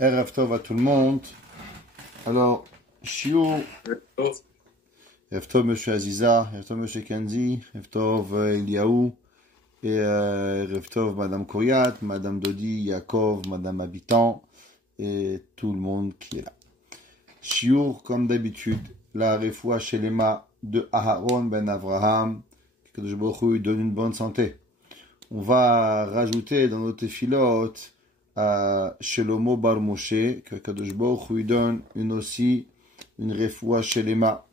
Erev Tov à tout le monde. Alors, Shiur, Erev Tov Monsieur Aziza, Erev Tov Monsieur Kenzi, Erev Tov Eliaou, et Erev Tov Madame Kouriat, Madame Dodi, Yaakov, Madame Habitant, et tout le monde qui est là. Shiur, comme d'habitude, la refoua shelema de Aharon ben Avraham, que Kadosh Baruch Hu donne une bonne santé. On va rajouter dans nos tefilot Shelomo Bar Moshe, que Kadosh Baruch Hu donne aussi une refoua shelema,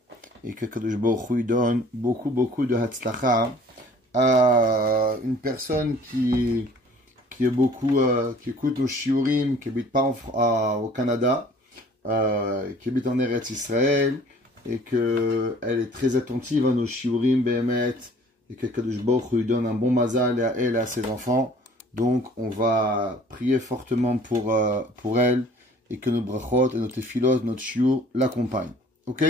et que Kadosh Baruch Hu donne beaucoup de hatzlacha à une personne qui est beaucoup, qui écoute au shiurim, qui habite pas au Canada, qui habite en Eretz Israël, et qu'elle est très attentive à nos shiurim behemet, et que Kadosh Baruch Hu lui donne un bon mazal à elle et à ses enfants. Donc on va prier fortement pour elle, et que nos brachot et nos tefilot, notre shiur l'accompagnent. Ok?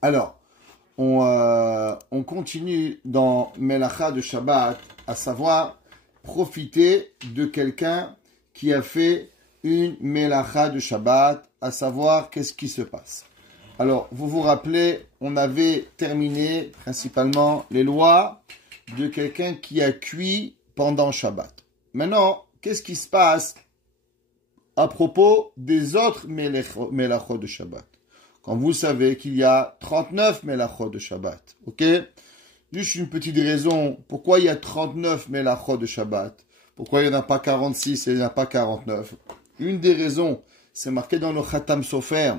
Alors, on continue dans Melacha de Shabbat, à savoir profiter de quelqu'un qui a fait une Melacha de Shabbat, à savoir qu'est-ce qui se passe. Alors, vous vous rappelez, on avait terminé principalement les lois de quelqu'un qui a cuit pendant Shabbat. Maintenant, qu'est-ce qui se passe à propos des autres Melachot de Shabbat? Quand vous savez qu'il y a 39 Melachot de Shabbat, ok? Juste une petite raison, pourquoi il y a 39 Melachot de Shabbat? Pourquoi il n'y en a pas 46 et il n'y en a pas 49? Une des raisons, c'est marqué dans le Khatam Sofer,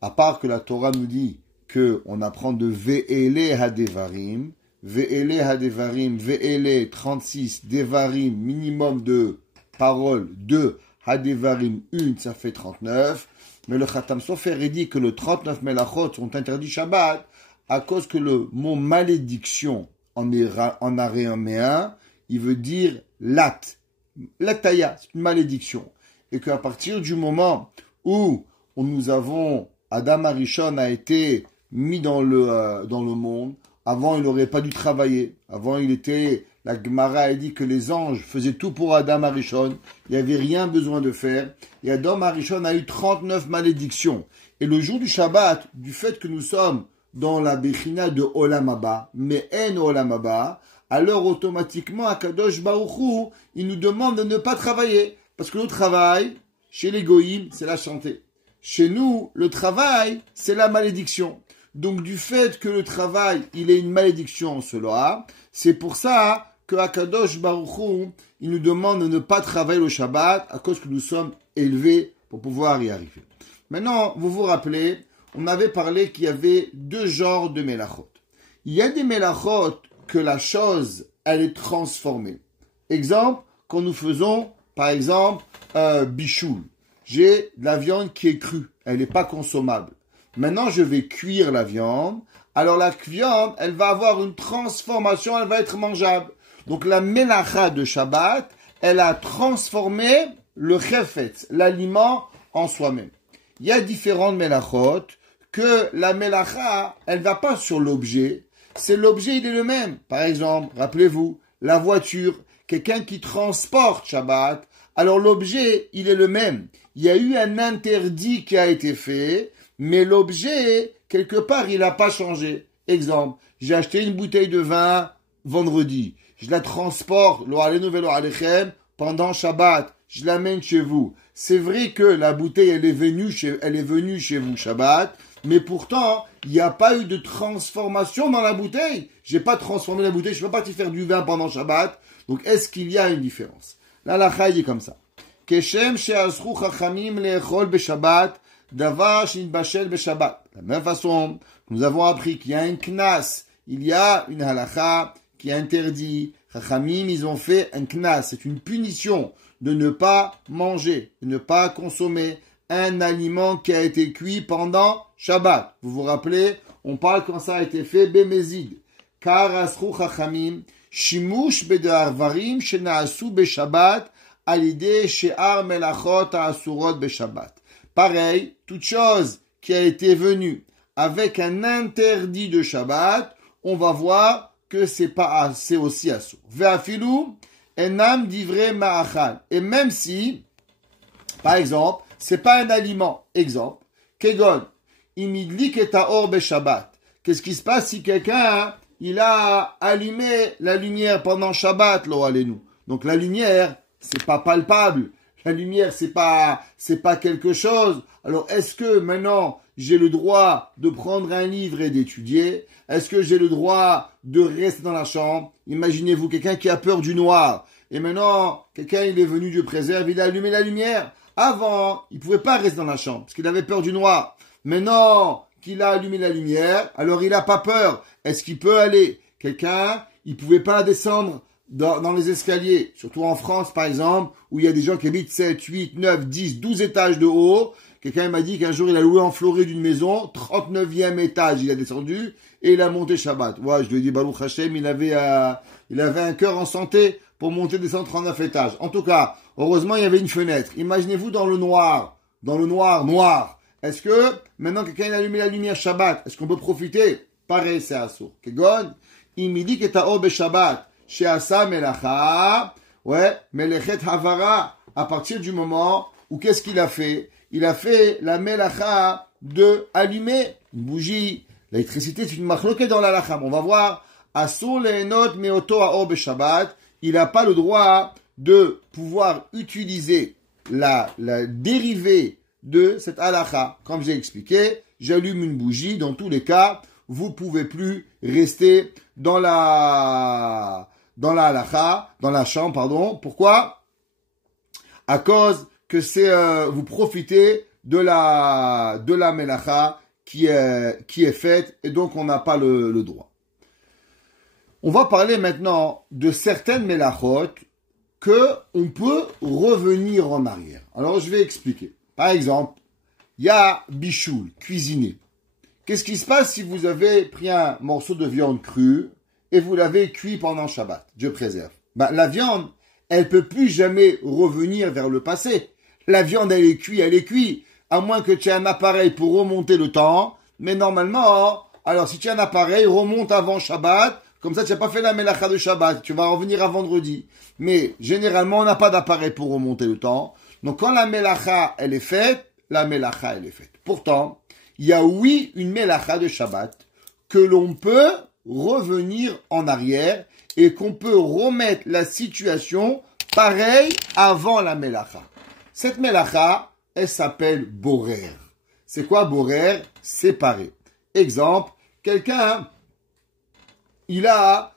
à part que la Torah nous dit qu'on apprend de Ve'ele Hadevarim, Ve'ele Hadevarim, Ve'ele 36, Devarim, minimum de paroles, 2, Hadevarim, 1, ça fait 39. Mais le Khatam Sofer dit que le 39 Melachot sont interdits Shabbat à cause que le mot malédiction en araméen, il veut dire lat. Lataya, c'est une malédiction. Et qu'à partir du moment où nous avons Adam Arishon a été mis dans le monde, avant il n'aurait pas dû travailler, avant la Gemara a dit que les anges faisaient tout pour Adam Arishon, il n'y avait rien besoin de faire, et Adam Arishon a eu 39 malédictions. Et le jour du Shabbat, du fait que nous sommes dans la Bechina de Olam Haba, mais en Olam Haba, alors automatiquement Akadosh Baruch Hu, il nous demande de ne pas travailler, parce que le travail, chez les Goïm, c'est la santé. Chez nous, le travail, c'est la malédiction. Donc, du fait que le travail, il est une malédiction en cela, c'est pour ça que Akadosh Baruch Hu, il nous demande de ne pas travailler le Shabbat à cause que nous sommes élevés pour pouvoir y arriver. Maintenant, vous vous rappelez, on avait parlé qu'il y avait deux genres de Melachot. Il y a des Melachot que la chose, elle est transformée. Exemple, quand nous faisons, par exemple, bichoul. J'ai de la viande qui est crue, elle n'est pas consommable. Maintenant, je vais cuire la viande. Alors, la viande, elle va avoir une transformation, elle va être mangeable. Donc, la mélacha de Shabbat, elle a transformé le chefetz, l'aliment, en soi-même. Il y a différentes mélachot que la mélacha, elle ne va pas sur l'objet. C'est l'objet, il est le même. Par exemple, rappelez-vous, la voiture, quelqu'un qui transporte Shabbat, alors l'objet, il est le même. Il y a eu un interdit qui a été fait, mais l'objet, quelque part, il n'a pas changé. Exemple, j'ai acheté une bouteille de vin vendredi. Je la transporte, lo alenu velo alechem, pendant Shabbat. Je l'amène chez vous. C'est vrai que la bouteille, elle est venue chez vous Shabbat, mais pourtant, il n'y a pas eu de transformation dans la bouteille. J'ai pas transformé la bouteille, je ne peux pas te faire du vin pendant Shabbat. Donc, est-ce qu'il y a une différence? Là, la chaï est comme ça. Keshem she'asru chachamim le'echol beShabbat, davar shinbashel beShabbat. De la même façon, nous avons appris qu'il y a un knas, il y a une halakha qui interdit. Chachamim, ils ont fait un knas, c'est une punition de ne pas manger, de ne pas consommer un aliment qui a été cuit pendant Shabbat. Vous vous rappelez, on parle quand ça a été fait, Bemezid. Kar asru chachamim, shimush bedarvarim shenaasu beShabbat, alidé she'ar melachot ha'asurot beShabbat. Pareil, toute chose qui a été venue avec un interdit de Shabbat, on va voir que c'est aussi assour. Ve'afilu enam divrei ma'achal. Et même si Par exemple, c'est pas un aliment. Exemple, kegon, imidlik et taor be Shabbat. Qu'est-ce qui se passe si quelqu'un, il a allumé la lumière pendant Shabbat, lo alenu. Donc la lumière, c'est pas palpable. La lumière, c'est pas quelque chose. Alors, est-ce que maintenant, j'ai le droit de prendre un livre et d'étudier? Est-ce que j'ai le droit de rester dans la chambre? Imaginez-vous quelqu'un qui a peur du noir. Et maintenant, quelqu'un, il est venu, Dieu préserve, il a allumé la lumière. Avant, il pouvait pas rester dans la chambre parce qu'il avait peur du noir. Maintenant qu'il a allumé la lumière, alors il a pas peur. Est-ce qu'il peut aller? Quelqu'un, il pouvait pas descendre dans les escaliers, surtout en France par exemple, où il y a des gens qui habitent 7, 8, 9, 10, 12 étages de haut. Quelqu'un m'a dit qu'un jour il a loué en Floride une maison, 39e étage, il a descendu et il a monté Shabbat. Ouais, je lui ai dit Baruch Hashem, il avait un cœur en santé pour monter des 139 étages. En tout cas, heureusement il y avait une fenêtre. Imaginez-vous dans le noir. Est-ce que maintenant quelqu'un a allumé la lumière Shabbat, est-ce qu'on peut profiter? Pareil, c'est assour. Kegon, imidi ketao be Shabbat. Sheasa melacha, melechet havara, à partir du moment où qu'est-ce qu'il a fait? Il a fait la melacha de allumer une bougie. L'électricité, c'est une machloquette dans la lacha. On va voir, asur leenot meoto haor beshabbat, il n'a pas le droit de pouvoir utiliser la dérivée de cette halakha. Comme j'ai expliqué, j'allume une bougie, dans tous les cas, vous pouvez plus rester dans la halakha, dans la chambre, pardon. Pourquoi? À cause que c'est vous profitez de la melacha qui est faite et donc on n'a pas le droit. On va parler maintenant de certaines melachot que on peut revenir en arrière. Alors je vais expliquer. Par exemple, il y a bichoul, cuisiner. Qu'est-ce qui se passe si vous avez pris un morceau de viande crue et vous l'avez cuit pendant Shabbat? Dieu préserve. La viande, elle peut plus jamais revenir vers le passé. La viande, elle est cuite. À moins que tu aies un appareil pour remonter le temps. Mais normalement, alors si tu as un appareil, remonte avant Shabbat. Comme ça, tu n'as pas fait la melacha de Shabbat. Tu vas revenir à vendredi. Mais généralement, on n'a pas d'appareil pour remonter le temps. Donc quand la melacha, elle est faite, la melacha, elle est faite. Pourtant, il y a oui une melacha de Shabbat que l'on peut revenir en arrière et qu'on peut remettre la situation pareil avant la melacha. Cette melacha, elle s'appelle borer. C'est quoi borer? Séparer. Exemple, quelqu'un, il a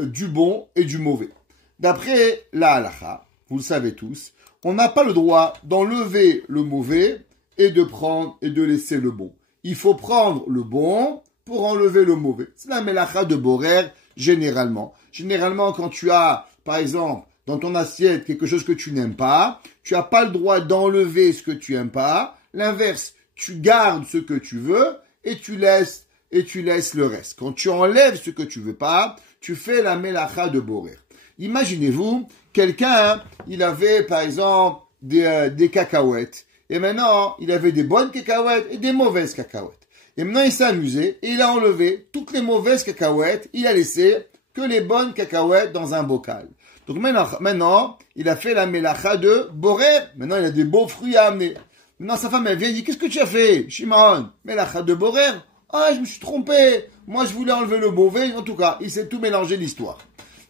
du bon et du mauvais. D'après la halakha, vous le savez tous, on n'a pas le droit d'enlever le mauvais et de prendre et de laisser le bon. Il faut prendre le bon pour enlever le mauvais. C'est la melacha de borer généralement. Généralement, quand tu as, par exemple, dans ton assiette quelque chose que tu n'aimes pas, tu n'as pas le droit d'enlever ce que tu n'aimes pas. L'inverse, tu gardes ce que tu veux et tu laisses le reste. Quand tu enlèves ce que tu veux pas, tu fais la melacha de borer. Imaginez-vous, quelqu'un, il avait par exemple des cacahuètes et maintenant il avait des bonnes cacahuètes et des mauvaises cacahuètes. Et maintenant il s'est amusé et il a enlevé toutes les mauvaises cacahuètes, il a laissé que les bonnes cacahuètes dans un bocal. Donc maintenant, il a fait la melacha de borer. Maintenant, il a des beaux fruits à amener. Maintenant, sa femme, elle vient et dit, qu'est-ce que tu as fait, Shimon? Melacha de borer. Ah, je me suis trompé. Moi, je voulais enlever le mauvais. En tout cas, il s'est tout mélangé l'histoire.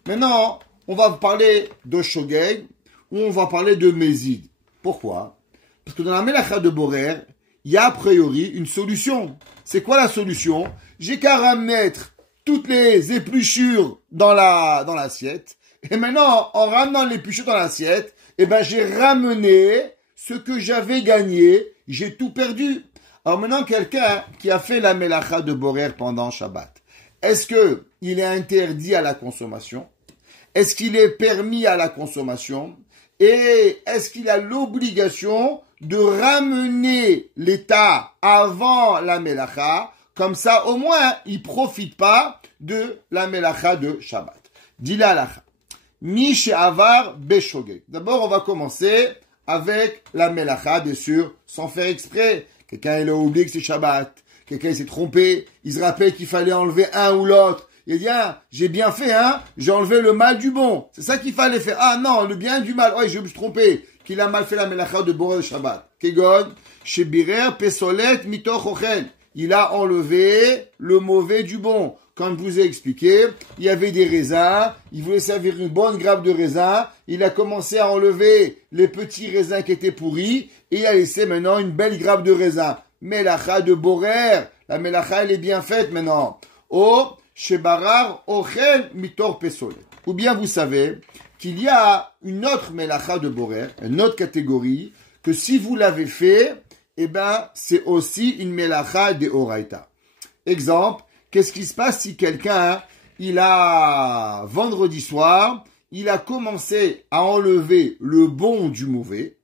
Maintenant, on va parler de shogeg ou on va parler de mézid. Pourquoi? Parce que dans la melacha de borer, il y a a priori une solution. C'est quoi la solution? J'ai qu'à mettre toutes les épluchures dans l'assiette. Et maintenant, en ramenant l'épluchure dans l'assiette, j'ai ramené ce que j'avais gagné. J'ai tout perdu. Alors maintenant, quelqu'un qui a fait la melacha de borer pendant Shabbat, est-ce que il est interdit à la consommation? Est-ce qu'il est permis à la consommation? Et est-ce qu'il a l'obligation de ramener l'état avant la melacha? Comme ça, au moins, il profite pas de la melacha de Shabbat. Dis la halacha. Mi she'avar beshogeg. D'abord, on va commencer avec la melacha, bien sûr, sans faire exprès. Quelqu'un, il a oublié que c'est Shabbat. Quelqu'un, il s'est trompé. Il se rappelle qu'il fallait enlever un ou l'autre. Il dit, j'ai bien fait, j'ai enlevé le mal du bon. C'est ça qu'il fallait faire. Ah non, le bien du mal. Ouais, je me suis trompé. qu'il a mal fait la melacha de borer le Shabbat. Kegon, shebirer pesolet mitoch ochel. Il a enlevé le mauvais du bon. Comme je vous ai expliqué, il y avait des raisins, il voulait servir une bonne grappe de raisins, il a commencé à enlever les petits raisins qui étaient pourris, et il a laissé maintenant une belle grappe de raisins. Melacha de borer, la melacha elle est bien faite maintenant. Oh, shebarar ochel mitor pesolet. Ou bien vous savez qu'il y a une autre melacha de borer, une autre catégorie, que si vous l'avez fait, eh ben, c'est aussi une melacha de oraita. Exemple, qu'est-ce qui se passe si quelqu'un, il a, vendredi soir, il a commencé à enlever le bon du mauvais,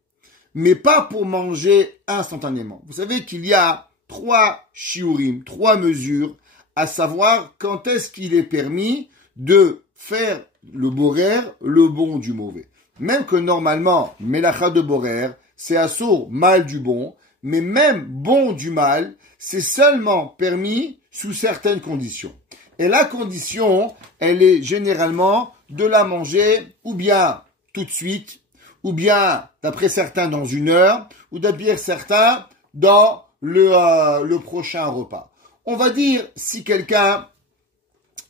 mais pas pour manger instantanément. Vous savez qu'il y a 3 shiurim, 3 mesures, à savoir quand est-ce qu'il est permis de faire le borer, le bon du mauvais. Même que normalement, melacha de borer, c'est assour, mal du bon, mais même bon du mal, c'est seulement permis sous certaines conditions. Et la condition, elle est généralement de la manger ou bien tout de suite, ou bien, d'après certains, dans 1 heure, ou d'après certains, dans le prochain repas. On va dire, si quelqu'un,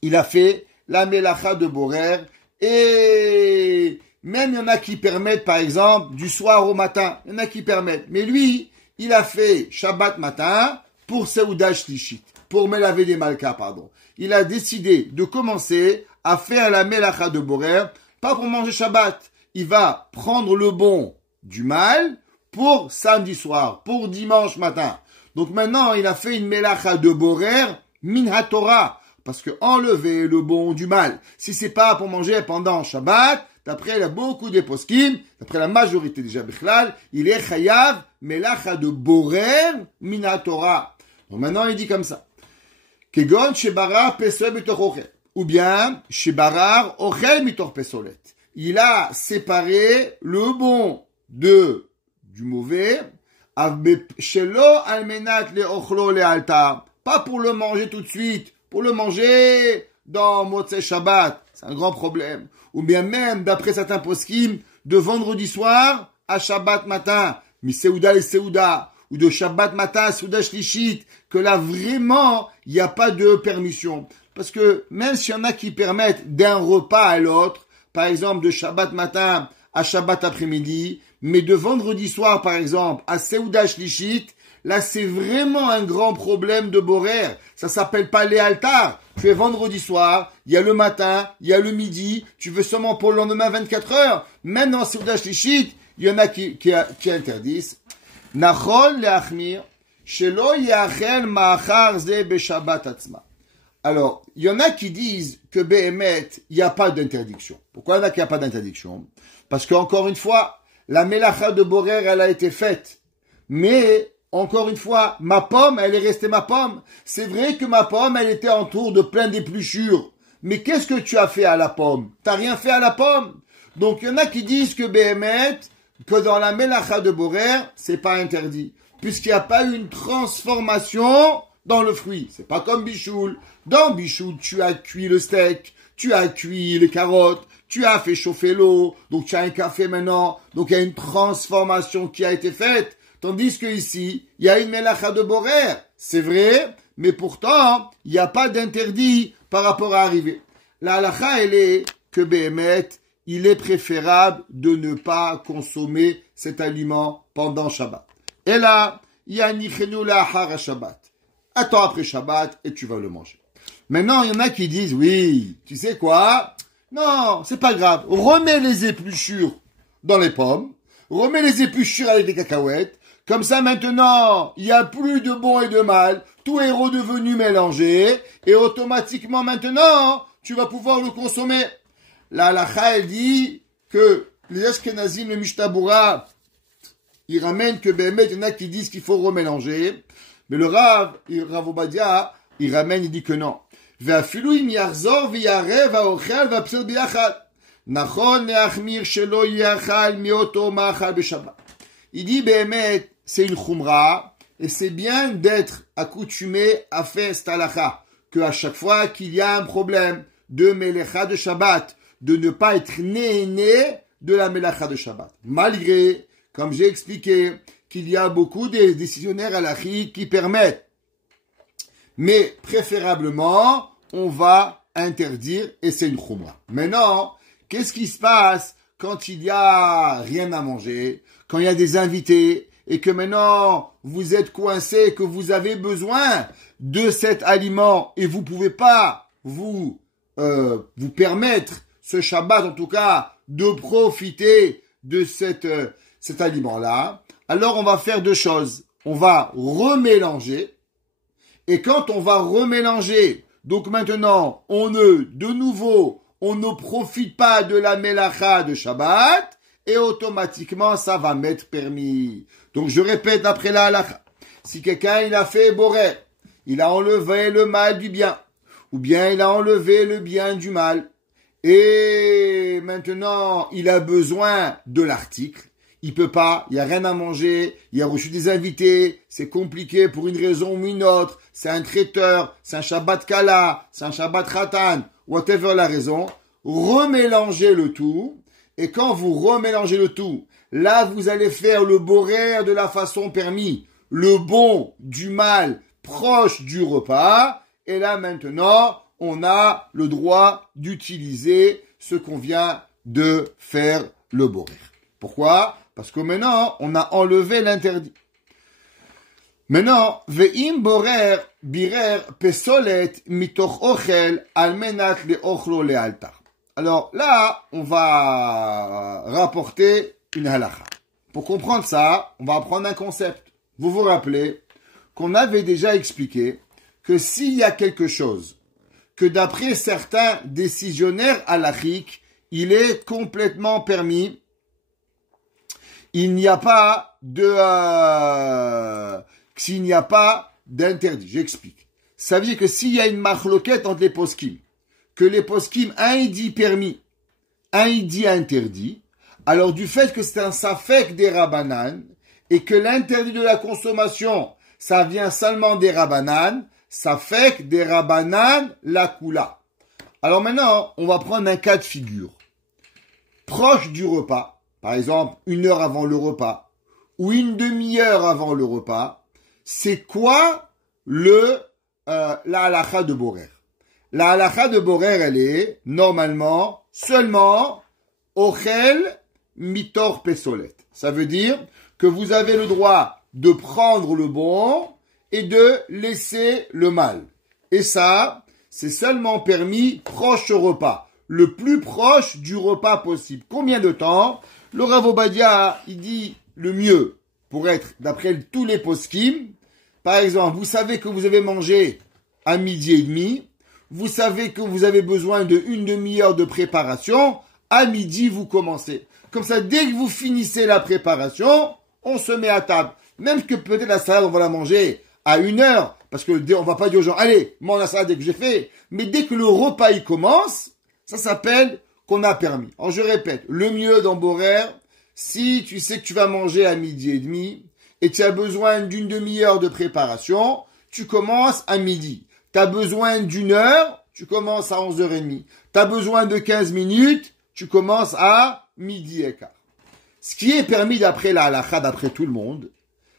il a fait la melacha de borer, et même il y en a qui permettent, par exemple, du soir au matin, il y en a qui permettent, mais lui, il a fait Shabbat matin pour Seuda Shlishit, pour me laver des malkas, pardon. Il a décidé de commencer à faire la melacha de borer, pas pour manger Shabbat. Il va prendre le bon du mal pour samedi soir, pour dimanche matin. Donc maintenant, il a fait une melacha de borer min haTorah, parce que enlever le bon du mal, si c'est pas pour manger pendant Shabbat, d'après il y a beaucoup des poskim, d'après la majorité déjà bichlal, il est chayav melacha de borer min haTorah. Donc maintenant, il dit comme ça. Kegon shebarar pesolet mitoch ochel. Ou bien, shebarar ochel mitoch pesolet. Il a séparé le bon du mauvais, shelo almenat leochlo lealtar. Pas pour le manger tout de suite, pour le manger dans Motzei Shabbat. C'est un grand problème. Ou bien même, d'après certains poskim, de vendredi soir à Shabbat matin. Mi Seuda et Seuda. Ou de Shabbat matin à Seuda Shlishit. Que là, vraiment, il n'y a pas de permission. Parce que même s'il y en a qui permettent d'un repas à l'autre, par exemple de Shabbat matin à Shabbat après-midi, mais de vendredi soir, par exemple, à Seuda Shlishit, là, c'est vraiment un grand problème de borer. Ça s'appelle pas les altars. Tu es vendredi soir, il y a le matin, il y a le midi, tu veux seulement pour le lendemain 24 heures. Même dans Seuda Shlishit, il y en a qui interdisent. Nachol leachmir, shelo yachel ma'achar ze beshabbat atzma. Alors, il y en a qui disent que Béhémet, il n'y a pas d'interdiction. Pourquoi il y en a qui n'y a pas d'interdiction? Parce qu'encore une fois, la melacha de borer, elle a été faite. Mais, encore une fois, ma pomme, elle est restée ma pomme. C'est vrai que ma pomme, elle était entourée de plein d'épluchures. Mais qu'est-ce que tu as fait à la pomme? T'as rien fait à la pomme. Donc, il y en a qui disent que Béhémet, que dans la melacha de borer, c'est pas interdit. Puisqu'il n'y a pas eu une transformation dans le fruit. C'est pas comme bichoul. Dans bichoul, tu as cuit le steak, tu as cuit les carottes, tu as fait chauffer l'eau, donc tu as un café maintenant, donc il y a une transformation qui a été faite. Tandis que ici, il y a une melacha de borer. C'est vrai, mais pourtant, il n'y a pas d'interdit par rapport à arriver. La halacha, elle est que Béhémet, il est préférable de ne pas consommer cet aliment pendant Shabbat. Et là, il y a nichenu lahar Shabbat. Attends après Shabbat et tu vas le manger. Maintenant, il y en a qui disent, oui, tu sais quoi? Non, c'est pas grave. Remets les épluchures dans les pommes. Remets les épluchures avec des cacahuètes. Comme ça, maintenant, il n'y a plus de bon et de mal. Tout est redevenu mélangé. Et automatiquement, maintenant, tu vas pouvoir le consommer. La halacha, elle dit que les Ashkenazim, le Mishtabura, ils ramènent que Béhémet, il y en a qui disent qu'il faut remélanger. Mais le Rav Obadia, il ramène, il dit que non. ואפילו אם יחזור ויערב האוכל והפסול ביחד. נכון להחמיר שלא יאכל מאותו מאכל בשבת. Il dit, Béhémet, c'est une khumra, et c'est bien d'être accoutumé à faire cette halakha, que à chaque fois qu'il y a un problème de melecha de Shabbat, de ne pas être né de la Melacha de Shabbat. Malgré, comme j'ai expliqué, qu'il y a beaucoup de décisionnaires halachiques qui permettent. Mais préférablement, on va interdire et c'est une khumra. Maintenant, qu'est-ce qui se passe quand il y a rien à manger, quand il y a des invités et que maintenant vous êtes coincé, que vous avez besoin de cet aliment et vous pouvez pas vous permettre ce Shabbat en tout cas de profiter de cet aliment-là, alors on va faire deux choses. On va remélanger et quand on va remélanger, donc maintenant on ne profite pas de la melacha de Shabbat et automatiquement ça va m'être permis. Donc je répète après la halakha. Si quelqu'un il a fait borer, il a enlevé le mal du bien, ou bien il a enlevé le bien du mal, et maintenant il a besoin de l'article, il peut pas, il y a rien à manger, il a reçu des invités, c'est compliqué pour une raison ou une autre, c'est un traiteur, c'est un Shabbat Kala, c'est un Shabbat Khatan, whatever la raison, remélangez le tout, et quand vous remélangez le tout, là vous allez faire le borer de la façon permis, le bon du mal proche du repas, et là maintenant, on a le droit d'utiliser ce qu'on vient de faire le borer. Pourquoi? Parce que maintenant, on a enlevé l'interdit. Maintenant, ve'im borer birer pesolet mitoch ochel almenat leochlo lealtar. Alors là, on va rapporter une halakha. Pour comprendre ça, on va apprendre un concept. Vous vous rappelez qu'on avait déjà expliqué que s'il y a quelque chose que d'après certains décisionnaires halachiques, il est complètement permis, il n'y a pas d'interdit. J'explique. Ça veut dire que s'il y a une machloquette entre les poskim, que les poskim, un il dit permis, un il dit interdit, alors du fait que c'est un safek des rabbanan, et que l'interdit de la consommation, ça vient seulement des rabbanan, safek des rabbanan la kula. Alors maintenant, on va prendre un cas de figure. Proche du repas, par exemple, 1 heure avant le repas, ou une demi-heure avant le repas, c'est quoi la halakha de borer? La halakha de borer, elle est, normalement, seulement, ochel mitor pesolet. Ça veut dire que vous avez le droit de prendre le bon et de laisser le mal. Et ça, c'est seulement permis proche au repas. Le plus proche du repas possible. Combien de temps? Le Rav Obadia, il dit le mieux pour être, d'après tous les poskim. Par exemple, vous savez que vous avez mangé à 12h30. Vous savez que vous avez besoin de une demi-heure de préparation. À midi, vous commencez. Comme ça, dès que vous finissez la préparation, on se met à table. Même que peut-être la salade, on va la manger à 1 heure. Parce que on va pas dire aux gens, allez, mange la salade dès que j'ai fait. Mais dès que le repas, il commence, ça s'appelle qu'on a permis. Alors, je répète, le mieux dans Borer, si tu sais que tu vas manger à 12h30 et tu as besoin d'une demi-heure de préparation, tu commences à midi. Tu as besoin d'1 heure, tu commences à 11h30. Tu as besoin de 15 minutes, tu commences à midi et quart. Ce qui est permis d'après la halakha, d'après tout le monde,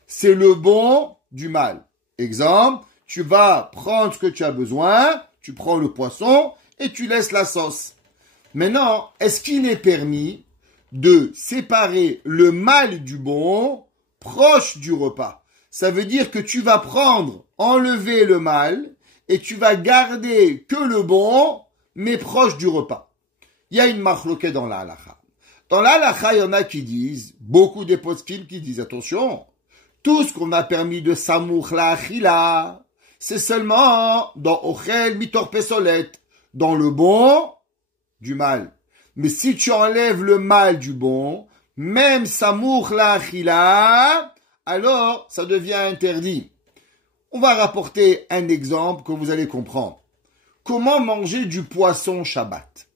c'est le bon du mal. Exemple, tu vas prendre ce que tu as besoin, tu prends le poisson et tu laisses la sauce. Maintenant, est-ce qu'il est permis de séparer le mal du bon proche du repas? Ça veut dire que tu vas enlever le mal et tu vas garder que le bon, mais proche du repas. Il y a une machloquée dans la halakha. Dans la halakha, il y en a qui disent, beaucoup des poskim qui disent, attention, tout ce qu'on a permis de samouch la achila, c'est seulement dans ochel mitor pesolet, dans le bon du mal. Mais si tu enlèves le mal du bon, même samouch la achila, alors ça devient interdit. On va rapporter un exemple que vous allez comprendre. Comment manger du poisson Shabbat?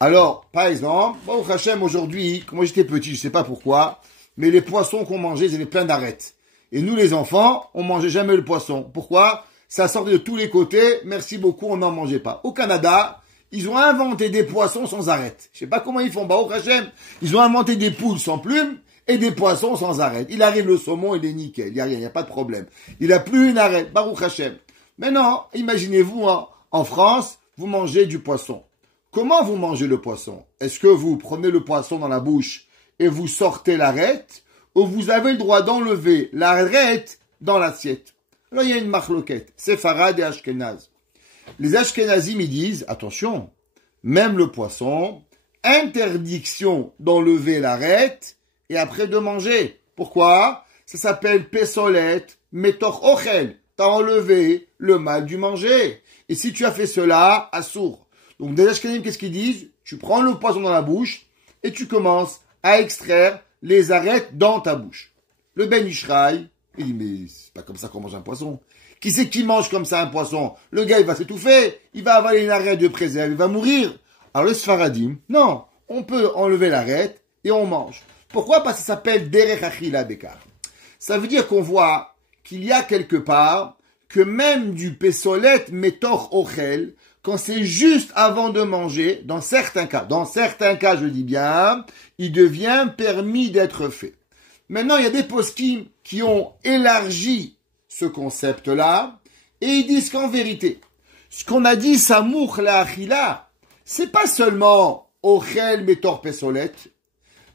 Alors, par exemple, au Hachem aujourd'hui, quand moi j'étais petit, je sais pas pourquoi, mais les poissons qu'on mangeait, ils avaient plein d'arêtes. Et nous, les enfants, on mangeait jamais le poisson. Pourquoi? Ça sortait de tous les côtés, merci beaucoup, on n'en mangeait pas. Au Canada, ils ont inventé des poissons sans arrêt. Je sais pas comment ils font, Baruch Hashem. Ils ont inventé des poules sans plumes et des poissons sans arrêt. Il arrive le saumon, il est nickel, il n'y a rien, il n'y a pas de problème. Il a plus une arrête, Baruch Hashem. Maintenant, imaginez-vous, hein, en France, vous mangez du poisson. Comment vous mangez le poisson? Est-ce que vous prenez le poisson dans la bouche et vous sortez l'arête, ou vous avez le droit d'enlever l'arête dans l'assiette? Alors il y a une marloquette, Séfarad et Ashkenaz. Les Ashkenazim, ils disent, attention, même le poisson, interdiction d'enlever l'arête et après de manger. Pourquoi? Ça s'appelle pesolette, metoch ochel. T'as enlevé le mal du manger. Et si tu as fait cela, assour. Donc des Ashkenazim, qu'est-ce qu'ils disent? Tu prends le poisson dans la bouche et tu commences à extraire les arêtes dans ta bouche. Le Ben Ishraï, il dit, mais c'est pas comme ça qu'on mange un poisson. Qui c'est qui mange comme ça un poisson? Le gars, il va s'étouffer, il va avaler une arête de préserve, il va mourir. Alors le Sfaradim, non, on peut enlever l'arête et on mange. Pourquoi? Parce que ça s'appelle Derech Achila Bekar. Ça veut dire qu'on voit qu'il y a quelque part que même du pesolette metoch ochel, quand c'est juste avant de manger, dans certains cas, je dis bien, il devient permis d'être fait. Maintenant, il y a des poskim qui ont élargi ce concept-là, et ils disent qu'en vérité, ce qu'on a dit, samour la achila, c'est pas seulement ochel metor pesolet,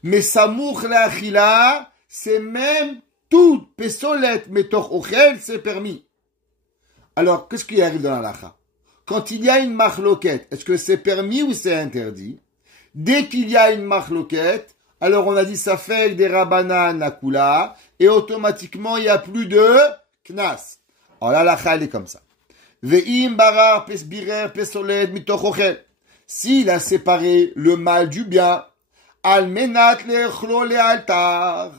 mais samour la achila, c'est même tout pesolet metor ochel, c'est permis. Alors, qu'est-ce qui arrive dans la lacha? Quand il y a une machloquette, est-ce que c'est permis ou c'est interdit? Dès qu'il y a une machloquette, alors on a dit ça fait des rabanan la kula, et automatiquement il n'y a plus de knas. Alors la lacha elle est comme ça. Ve'im barar pesbirer pesoled mitoch ochel. S'il a séparé le mal du bien, al menat lechlo lealtar,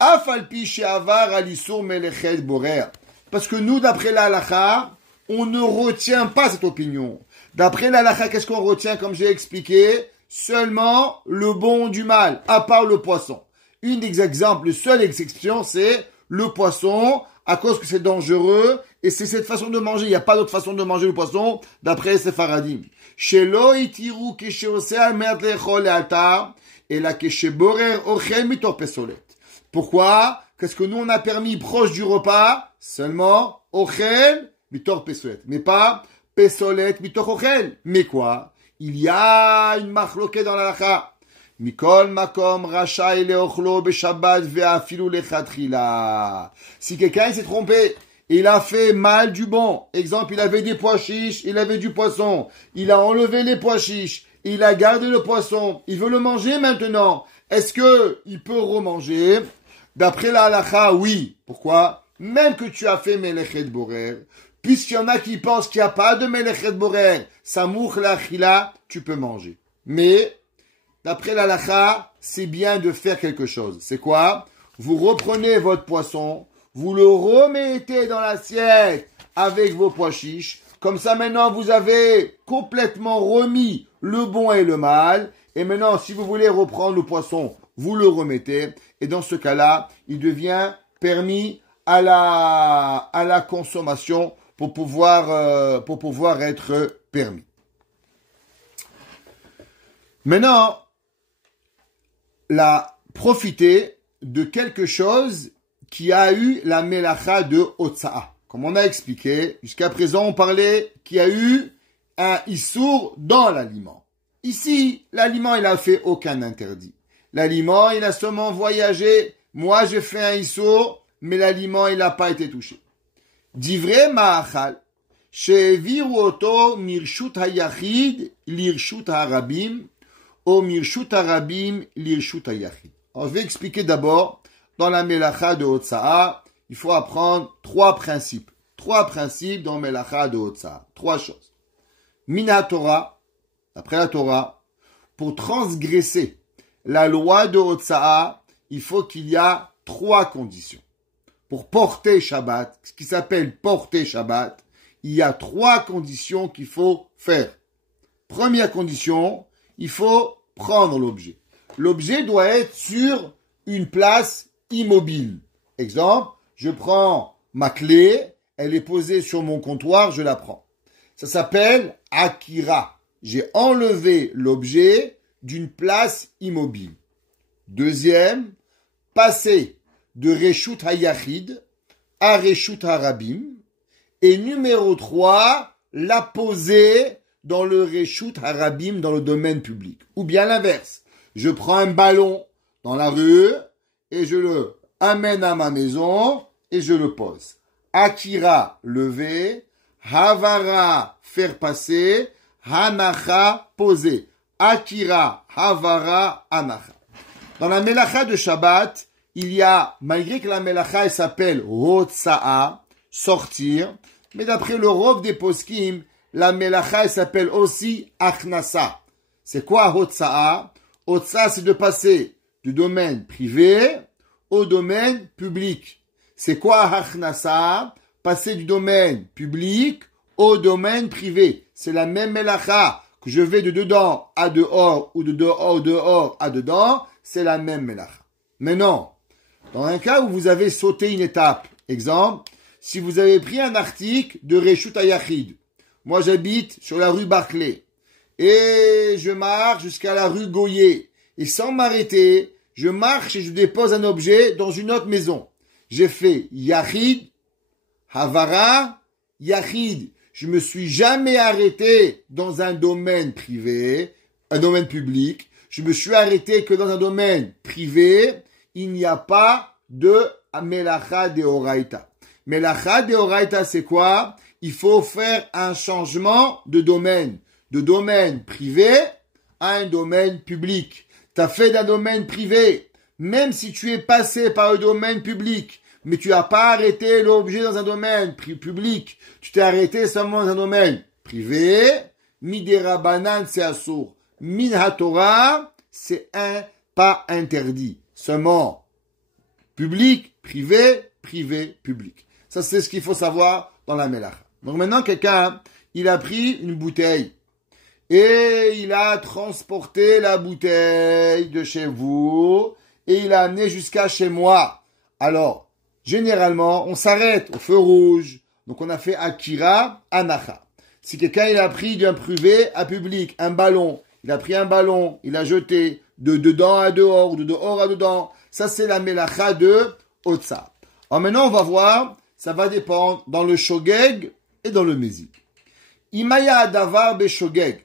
afal pi she'avar al isur melechet borer. Parce que nous, d'après la lacha, on ne retient pas cette opinion. D'après la lacha, qu'est-ce qu'on retient, comme j'ai expliqué? Seulement le bon du mal, à part le poisson. Une des exemples, le seul exception, c'est le poisson, à cause que c'est dangereux, et c'est cette façon de manger. Il n'y a pas d'autre façon de manger le poisson, d'après ces faradim. Shelo itiru kesheose almer lechol lealtar, et la kesheborer ochel mitor pesolet. Pourquoi? Parce que nous, on a permis proche du repas, seulement ochel mitor pesolet. Mais pas pesolet mitor ochel. Mais quoi? Il y a une machloquette dans la lacha. Mikol makom rachai leochlo beshabbat ve'afilu lechatchila. Si quelqu'un s'est trompé, il a fait mal du bon. Exemple, il avait des pois chiches, il avait du poisson. Il a enlevé les pois chiches, il a gardé le poisson. Il veut le manger maintenant. Est-ce que il peut remanger? D'après la halacha, oui. Pourquoi? Même que tu as fait melechet borer, puisqu'il y en a qui pensent qu'il n'y a pas de melechet borer, samour l'achila, tu peux manger. Mais, d'après la halacha, c'est bien de faire quelque chose. C'est quoi? Vous reprenez votre poisson, vous le remettez dans l'assiette avec vos pois chiches. Comme ça, maintenant, vous avez complètement remis le bon et le mal. Et maintenant, si vous voulez reprendre le poisson, vous le remettez. Et dans ce cas-là, il devient permis à la consommation pour pouvoir être permis. Maintenant, profiter de quelque chose qui a eu la melacha de Otsa'a. Comme on a expliqué, jusqu'à présent, on parlait qu'il y a eu un issour dans l'aliment. Ici, l'aliment, il n'a fait aucun interdit. L'aliment, il a seulement voyagé. Moi, j'ai fait un issour, mais l'aliment, il n'a pas été touché. Divrei ma'achal, she'eviru oto mirshut hayachid lirshut harabim, ou mirshut harabim lirshut hayachid. Alors, je vais expliquer d'abord, dans la melacha de Otsa'a, il faut apprendre trois principes. Trois principes dans la melacha de Otsa'a. Trois choses. Mina Torah, d'après la Torah, pour transgresser la loi de Otsa'a, il faut qu'il y a trois conditions. Pour porter Shabbat, ce qui s'appelle porter Shabbat, il y a trois conditions qu'il faut faire. Première condition, il faut prendre l'objet. L'objet doit être sur une place immobile. Exemple, je prends ma clé, elle est posée sur mon comptoir, je la prends. Ça s'appelle Akira. j'ai enlevé l'objet d'une place immobile. Deuxième, passer de Reshut HaYachid à Reshut HaRabim. Et numéro 3, la poser dans le Reshut HaRabim, dans le domaine public. Ou bien l'inverse. Je prends un ballon dans la rue et je le amène à ma maison et je le pose. Akira, lever. Havara, faire passer. Hanacha, poser. Akira, Havara, Hanacha. Dans la Melacha de Shabbat, il y a, malgré que la Melacha elle s'appelle Hotsa'a, sortir, mais d'après le Rov des Poskim, la Melacha elle s'appelle aussi Achnasa. C'est quoi Hotsa'a? Hotsa'a, c'est de passer du domaine privé au domaine public. C'est quoi Achnasa? Passer du domaine public au domaine privé. C'est la même Melacha. Que je vais de dedans à dehors ou de dehors à dedans, c'est la même Melacha. Mais non. Dans un cas où vous avez sauté une étape, exemple, si vous avez pris un article de Reshut HaYachid, moi j'habite sur la rue Barclay, et je marche jusqu'à la rue Goyer, et sans m'arrêter, je marche et je dépose un objet dans une autre maison. J'ai fait Yachid, Havara, Yachid. Je me suis jamais arrêté dans un domaine privé, un domaine public. Je me suis arrêté que dans un domaine privé, il n'y a pas de Melacha Deoraita. Melacha Deoraita, c'est quoi? Il faut faire un changement de domaine privé à un domaine public. Tu as fait d'un domaine privé, même si tu es passé par le domaine public, mais tu n'as pas arrêté l'objet dans un domaine public, tu t'es arrêté seulement dans un domaine privé, midera banan c'est assour, min haTorah c'est pas interdit, seulement public, privé, public. Ça c'est ce qu'il faut savoir dans la Melacha. Donc maintenant quelqu'un, il a pris une bouteille et il a transporté la bouteille de chez vous et il l'a amené jusqu'à chez moi. Alors, généralement, on s'arrête au feu rouge. Donc, on a fait Akira, Anacha. Si quelqu'un, il a pris d'un privé à public, un ballon, il a pris un ballon, il a jeté de dedans à dehors, ou de dehors à dedans, ça, c'est la Melacha de Otsa. Alors maintenant, on va voir, ça va dépendre dans le Shogeg et dans le Mezi. Imaya Adavar be Shogeg.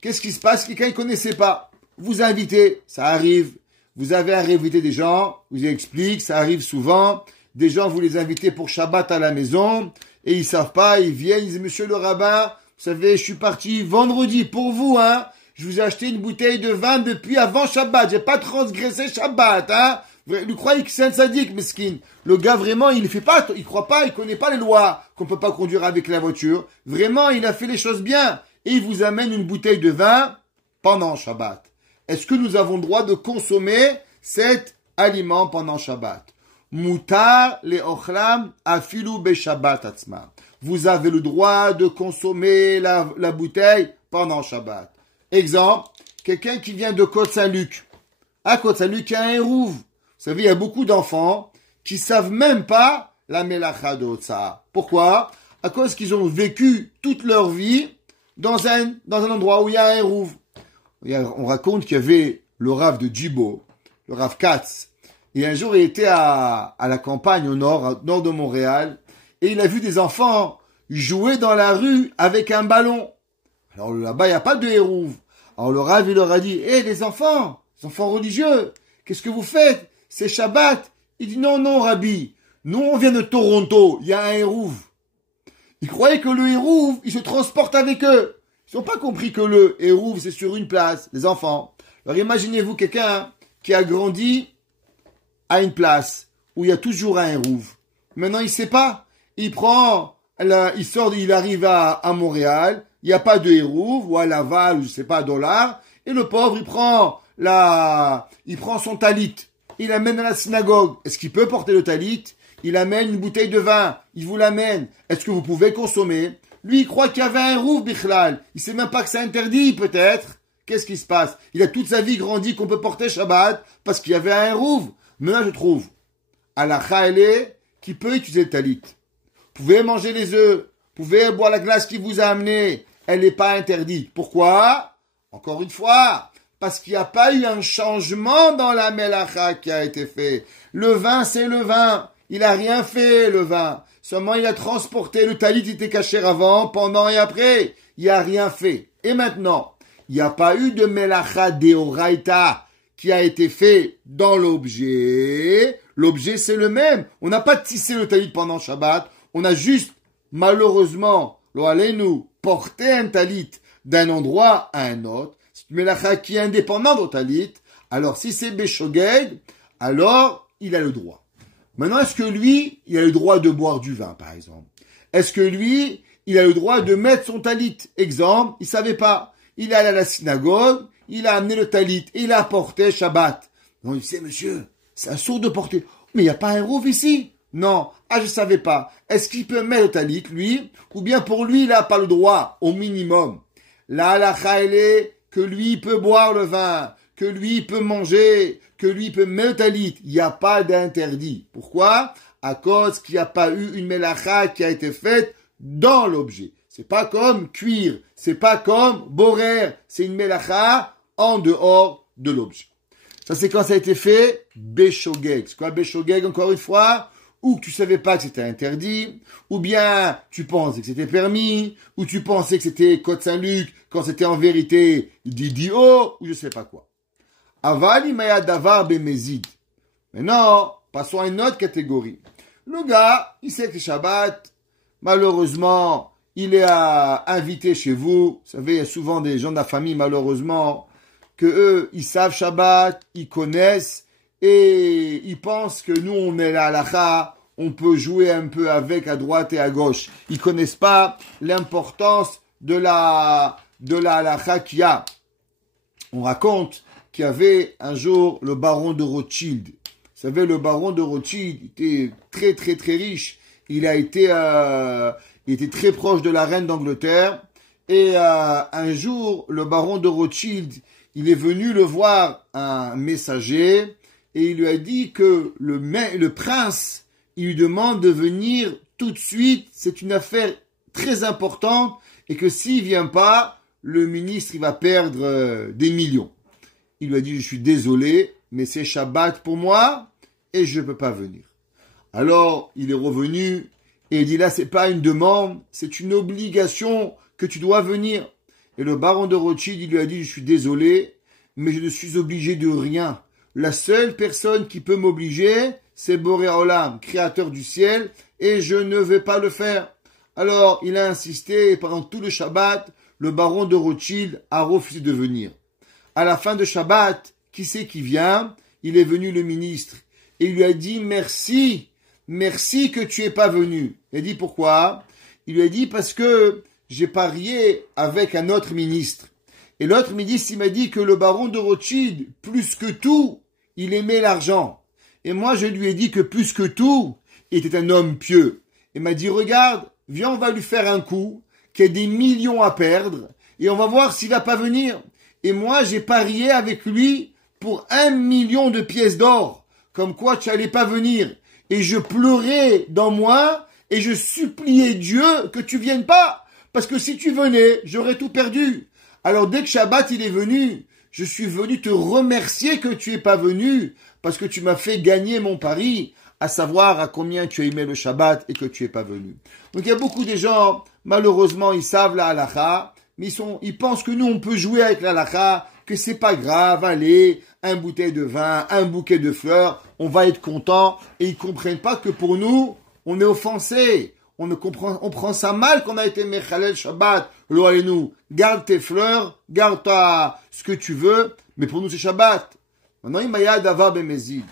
Qu'est-ce qui se passe? Quelqu'un ne connaissait pas. Vous invitez, ça arrive. Vous avez invité des gens, vous explique, ça arrive souvent. Des gens, vous les invitez pour Shabbat à la maison, et ils savent pas, ils viennent, ils disent, monsieur le rabbin, vous savez, je suis parti vendredi pour vous, hein. Je vous ai acheté une bouteille de vin depuis avant Shabbat. J'ai pas transgressé Shabbat, hein. Vous croyez que c'est un sadique, mesquine. Le gars, vraiment, il fait pas, il croit pas, il connaît pas les lois qu'on peut pas conduire avec la voiture. Vraiment, il a fait les choses bien. Et il vous amène une bouteille de vin pendant Shabbat. Est-ce que nous avons le droit de consommer cet aliment pendant Shabbat? Mutar le ochlam afilu be Shabbat atzma. Vous avez le droit de consommer la bouteille pendant Shabbat. Exemple, quelqu'un qui vient de Côte-Saint-Luc. À Côte-Saint-Luc, il y a un Hérouv. Vous savez, il y a beaucoup d'enfants qui savent même pas la Melacha de Otsa. Pourquoi? À cause qu'ils ont vécu toute leur vie dans un endroit où il y a un Hérouv. On raconte qu'il y avait le Rav de Djibo, le Rav Katz. Et un jour, il était à la campagne au nord de Montréal. Et il a vu des enfants jouer dans la rue avec un ballon. Alors là-bas, il n'y a pas de Hérouv. Alors le Rav, il leur a dit, les enfants religieux, qu'est-ce que vous faites? C'est Shabbat. Il dit, non, Rabbi. Nous, on vient de Toronto. Il y a un Hérouv. Ils croyaient que le Hérouv, il se transporte avec eux. Ils n'ont pas compris que le Hérouv, c'est sur une place, les enfants. Alors imaginez-vous quelqu'un qui a grandi à une place où il y a toujours un Hérouv. Maintenant, il ne sait pas. Il arrive à Montréal, il n'y a pas de Hérouv, ou à Laval, ou je ne sais pas, $. Et le pauvre, il prend son talit. Il l'amène à la synagogue. Est-ce qu'il peut porter le talit? Il amène une bouteille de vin. Il vous l'amène. Est-ce que vous pouvez consommer? Lui, il croit qu'il y avait un Hérouv, Bichlal. Il sait même pas que c'est interdit, peut-être. Qu'est-ce qui se passe? Il a toute sa vie grandi qu'on peut porter Shabbat parce qu'il y avait un Hérouv. Mais là, je trouve, halakha elle est qui peut utiliser le talit. Vous pouvez manger les œufs. Vous pouvez boire la glace qu'il vous a amené. elle n'est pas interdite. Pourquoi? Encore une fois, parce qu'il n'y a pas eu un changement dans la melacha qui a été fait. Le vin, c'est le vin. Il a rien fait, le vin. Seulement, il a transporté le talit, il était caché avant, pendant et après. Il a rien fait. Et maintenant, il n'y a pas eu de melacha deoraita qui a été fait dans l'objet. L'objet, c'est le même. On n'a pas tissé le talit pendant Shabbat. On a juste, malheureusement, lo allez-nous porter un talit d'un endroit à un autre. C'est une melacha qui est indépendante au talit. Alors, si c'est Beshogeg, alors, il a le droit. Maintenant, est-ce que lui, il a le droit de boire du vin, par exemple? Est-ce que lui, il a le droit de mettre son talit? Exemple, il savait pas. Il est allé à la synagogue, il a amené le talit, et il a porté Shabbat. Non, il sait, monsieur, c'est un sourd de porter. Mais il n'y a pas un rouf ici. Non. Ah, je savais pas. Est-ce qu'il peut mettre le talit, lui? Ou bien pour lui, il n'a pas le droit, au minimum. La halakha, elle est que lui peut boire le vin, que lui peut manger, que lui peut mettre le talit. Il n'y a pas d'interdit. Pourquoi? À cause qu'il n'y a pas eu une melacha qui a été faite dans l'objet. C'est pas comme cuire, c'est pas comme borer, c'est une melacha en dehors de l'objet. Ça, c'est quand ça a été fait, Beshogeg. C'est quoi Beshogeg, encore une fois? Ou que tu savais pas que c'était interdit, ou bien tu pensais que c'était permis, ou tu pensais que c'était Côte Saint-Luc, quand c'était en vérité Didio, ou je sais pas quoi. Aval imaya davar bemezid. Maintenant, passons à une autre catégorie. Le gars, il sait que c'est Shabbat, malheureusement, il est invité chez vous. Vous savez, il y a souvent des gens de la famille, malheureusement, que eux, ils savent Shabbat, ils connaissent, et ils pensent que nous, on est la halakha, on peut jouer un peu avec à droite et à gauche. Ils connaissent pas l'importance de la halakha qu'il y a. On raconte qu'il y avait un jour le baron de Rothschild. Vous savez, le baron de Rothschild était très, très, très riche. Il était très proche de la reine d'Angleterre. Et un jour, le baron de Rothschild, il est venu le voir, un messager, et il lui a dit que le prince, il lui demande de venir tout de suite. C'est une affaire très importante, et que s'il vient pas, le ministre, il va perdre des millions. Il lui a dit, je suis désolé, mais c'est Shabbat pour moi, et je ne peux pas venir. Alors, il est revenu, et il dit, là, c'est pas une demande, c'est une obligation que tu dois venir. Et le baron de Rothschild, il lui a dit, je suis désolé, mais je ne suis obligé de rien. La seule personne qui peut m'obliger, c'est Boré Olam, créateur du ciel, et je ne vais pas le faire. Alors, il a insisté, et pendant tout le Shabbat, le baron de Rothschild a refusé de venir. À la fin de Shabbat, qui c'est qui vient? Il est venu le ministre. Et il lui a dit, merci que tu es pas venu. Il a dit, pourquoi? Il lui a dit, parce que j'ai parié avec un autre ministre. Et l'autre ministre, il m'a dit que le baron de Rothschild, plus que tout, il aimait l'argent. Et moi, je lui ai dit que plus que tout, il était un homme pieux. Il m'a dit, regarde, viens, on va lui faire un coup, qui a des millions à perdre, et on va voir s'il va pas venir. Et moi, j'ai parié avec lui pour 1 million de pièces d'or, comme quoi tu allais pas venir. Et je pleurais dans moi, et je suppliais Dieu que tu viennes pas, parce que si tu venais, j'aurais tout perdu. Alors dès que Shabbat il est venu, je suis venu te remercier que tu es pas venu, parce que tu m'as fait gagner mon pari, à savoir à combien tu as aimé le Shabbat et que tu es pas venu. Donc il y a beaucoup de gens, malheureusement, ils savent la halakha, mais ils pensent que nous on peut jouer avec la halakha, que c'est pas grave, allez, un bouteille de vin, un bouquet de fleurs, on va être content, et ils comprennent pas que pour nous, on est offensé. On prend ça mal qu'on a été Mechalel Shabbat. Lo nous, garde tes fleurs, garde ce que tu veux, mais pour nous c'est Shabbat. Maintenant, il m'a d'avoir bemezid.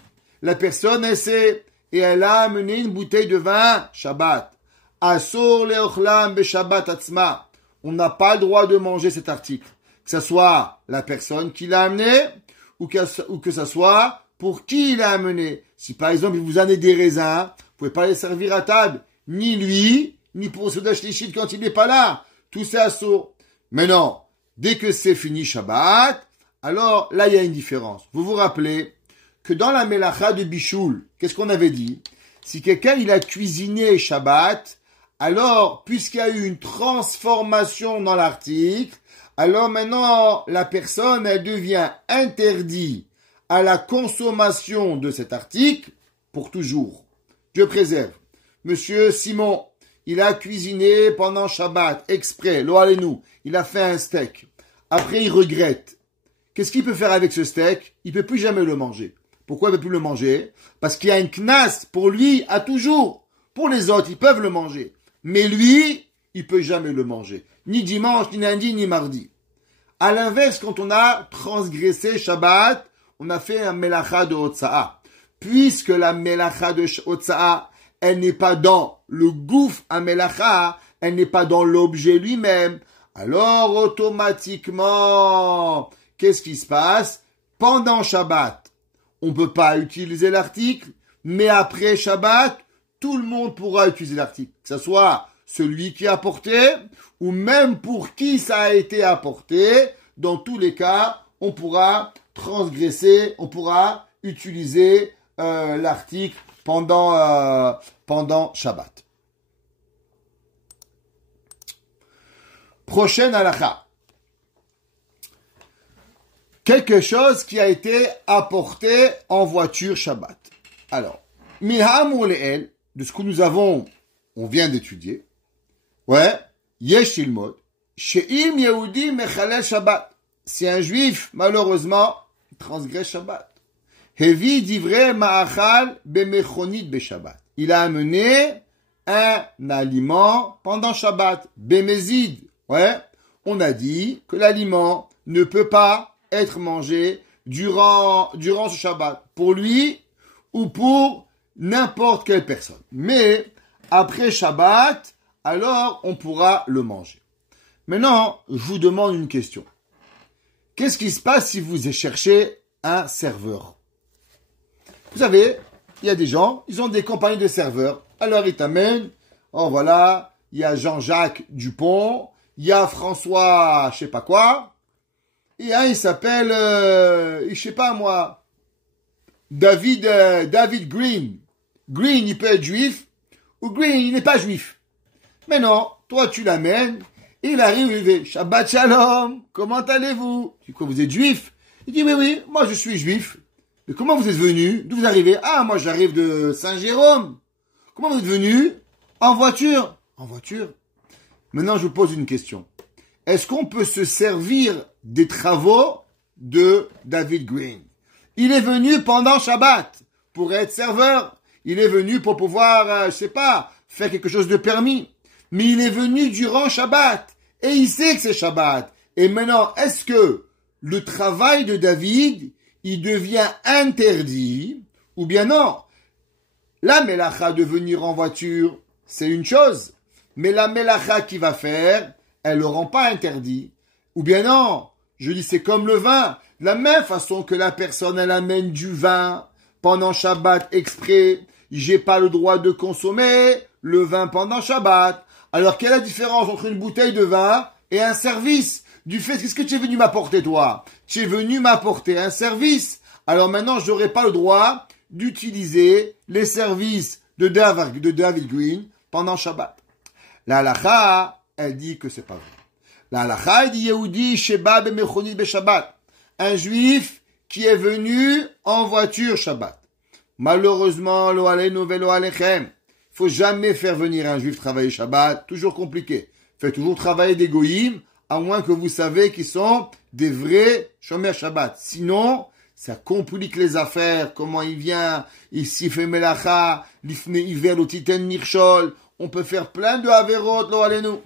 La personne, elle sait, et elle a amené une bouteille de vin, Shabbat. Asur leochlam be Shabbat atzma. On n'a pas le droit de manger cet article. Que ce soit la personne qui l'a amené, ou que ce soit pour qui il l'a amené. Si par exemple, il vous a amené des raisins, vous pouvez pas les servir à table. Ni lui, ni pour Soudash Lichid quand il n'est pas là. Tout c'est assaut. Mais non, dès que c'est fini Shabbat, alors là il y a une différence. Vous vous rappelez que dans la Melacha de Bichoul, qu'est-ce qu'on avait dit? Si quelqu'un il a cuisiné Shabbat alors, puisqu'il y a eu une transformation dans l'article, alors maintenant, la personne, elle devient interdite à la consommation de cet article pour toujours. Dieu préserve. Monsieur Simon, il a cuisiné pendant Shabbat, exprès, lo alenu, il a fait un steak. Après, il regrette. Qu'est-ce qu'il peut faire avec ce steak? Il peut plus jamais le manger. Pourquoi il peut plus le manger? Parce qu'il y a une knas pour lui à toujours. Pour les autres, ils peuvent le manger. Mais lui, il peut jamais le manger. Ni dimanche, ni lundi, ni mardi. À l'inverse, quand on a transgressé Shabbat, on a fait un melacha de Hotza'a. Puisque la melacha de Hotza'a, elle n'est pas dans le gouffre à melacha, elle n'est pas dans l'objet lui-même. Alors, automatiquement, qu'est-ce qui se passe? Pendant Shabbat, on ne peut pas utiliser l'article, mais après Shabbat, tout le monde pourra utiliser l'article. Que ce soit celui qui a apporté, ou même pour qui ça a été apporté. Dans tous les cas, on pourra transgresser, on pourra utiliser l'article pendant Shabbat. Prochaine halakha. Quelque chose qui a été apporté en voiture Shabbat. Alors, Milhamur Le'el, de ce que on vient d'étudier, ouais, Yesh Ilmod, She'im Yehudi Mechalel Shabbat. Si un juif, malheureusement, transgresse Shabbat. Hevi divrei ma'achal bemechonit beshabbat. Il a amené un aliment pendant Shabbat, bemezid. Ouais, on a dit que l'aliment ne peut pas être mangé durant ce Shabbat, pour lui ou pour n'importe quelle personne. Mais après Shabbat, alors on pourra le manger. Maintenant, je vous demande une question. Qu'est-ce qui se passe si vous cherchez un serveur? Vous savez, il y a des gens, ils ont des compagnies de serveurs. Alors ils t'amènent, oh voilà, il y a Jean-Jacques Dupont, il y a François, je sais pas quoi, et un il s'appelle, je sais pas moi, David Green. Green, il peut être juif, ou Green, il n'est pas juif. Mais non, toi tu l'amènes, il arrive, il dit, Shabbat Shalom, comment allez-vous? Tu dis quoi, vous êtes juif? Il dit, oui, moi je suis juif. Mais comment vous êtes venu? D'où vous arrivez? Ah, moi j'arrive de Saint-Jérôme. Comment vous êtes venu? En voiture. En voiture. Maintenant, je vous pose une question. Est-ce qu'on peut se servir des travaux de David Green? Il est venu pendant Shabbat pour être serveur. Il est venu pour pouvoir, je sais pas, faire quelque chose de permis. Mais il est venu durant Shabbat. Et il sait que c'est Shabbat. Et maintenant, est-ce que le travail de David, il devient interdit? Ou bien non? La melacha de venir en voiture, c'est une chose. Mais la melacha qu'il va faire, elle le rend pas interdit. Ou bien non? Je dis c'est comme le vin. De la même façon que la personne, elle amène du vin pendant Shabbat exprès. J'ai pas le droit de consommer le vin pendant Shabbat. Alors, quelle est la différence entre une bouteille de vin et un service? Du fait, qu'est-ce que tu es venu m'apporter, toi? Tu es venu m'apporter un service. Alors maintenant, je n'aurai pas le droit d'utiliser les services de David Green pendant Shabbat. La halakha, elle dit que c'est pas vrai. La halakha, elle dit Yehudi sheba bemechonit beshabbat. Un juif qui est venu en voiture Shabbat. Malheureusement, lo aleinu velo alechem. Il faut jamais faire venir un juif travailler Shabbat. Toujours compliqué. Faites toujours travailler des goïms, à moins que vous savez qu'ils sont des vrais shomer Shabbat. Sinon, ça complique les affaires. Comment il vient, ici fait melacha, l'ifne iver l'otiten mirchol. On peut faire plein de averot, lo alenu.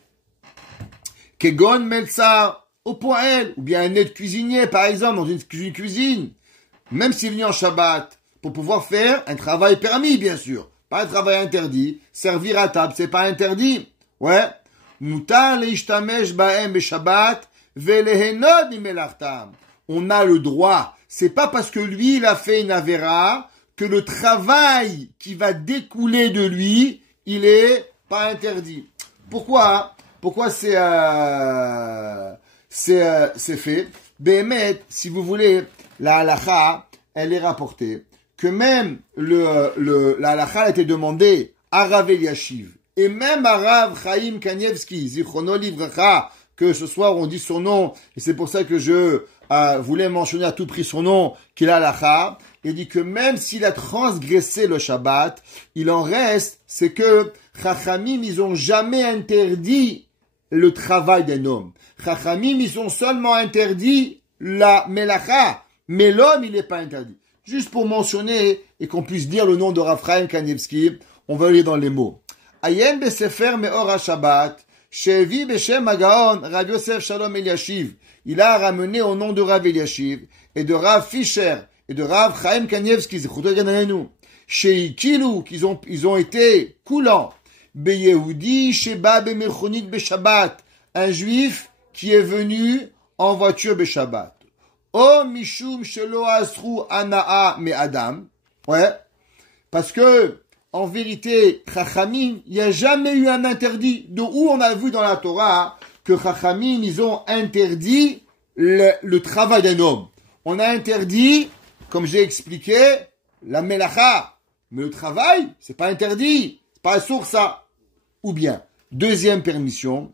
Kegon melsa au poêle, ou bien un aide cuisinier, par exemple, dans une cuisine. Même s'il vient en Shabbat, pour pouvoir faire un travail permis, bien sûr. Pas un travail interdit. Servir à table, c'est pas interdit. Ouais. Mutar leishtamesh baem beshabbat velehenod mimelachtam. On a le droit. C'est pas parce que lui, il a fait une avéra que le travail qui va découler de lui, il est pas interdit. Pourquoi? Pourquoi c'est fait? Béhémet, si vous voulez, la halakha, elle est rapportée que même la halakha a été demandée à Rav Eliashiv Et même à Rav Chaim Kanievski, Zichrono Livracha, que ce soir on dit son nom, et c'est pour ça que je voulais mentionner à tout prix son nom, qu'il a l'Acha, il dit que même s'il a transgressé le Shabbat, il en reste, c'est que Chachamim, ils ont jamais interdit le travail d'un homme. Chachamim, ils ont seulement interdit la Melacha, mais l'homme, il n'est pas interdit. Juste pour mentionner et qu'on puisse dire le nom de Rav Chaim Kanievski, on va lire dans les mots. Ayen besefer me'or ha-Shabbat, shevi beshem hagaon, Rav Yosef Shalom Eliashiv. Il a ramené au nom de Rav Eliashiv et de Rav Fischer et de Rav Chaim Kanievski, Zechutei Gananu, sheikilu, ils ont été coulants. Beyehudi sheba bemechonit beshabbat, un juif qui est venu en voiture beshabbat. O mishum shelo asru anaa me adam. Ouais. Parce que, en vérité, Chachamim, il n'y a jamais eu un interdit. De où on a vu dans la Torah que Chachamim, ils ont interdit le travail d'un homme. On a interdit, comme j'ai expliqué, la melacha. Mais le travail, c'est pas interdit. C'est pas sourd ça. Ou bien, deuxième permission,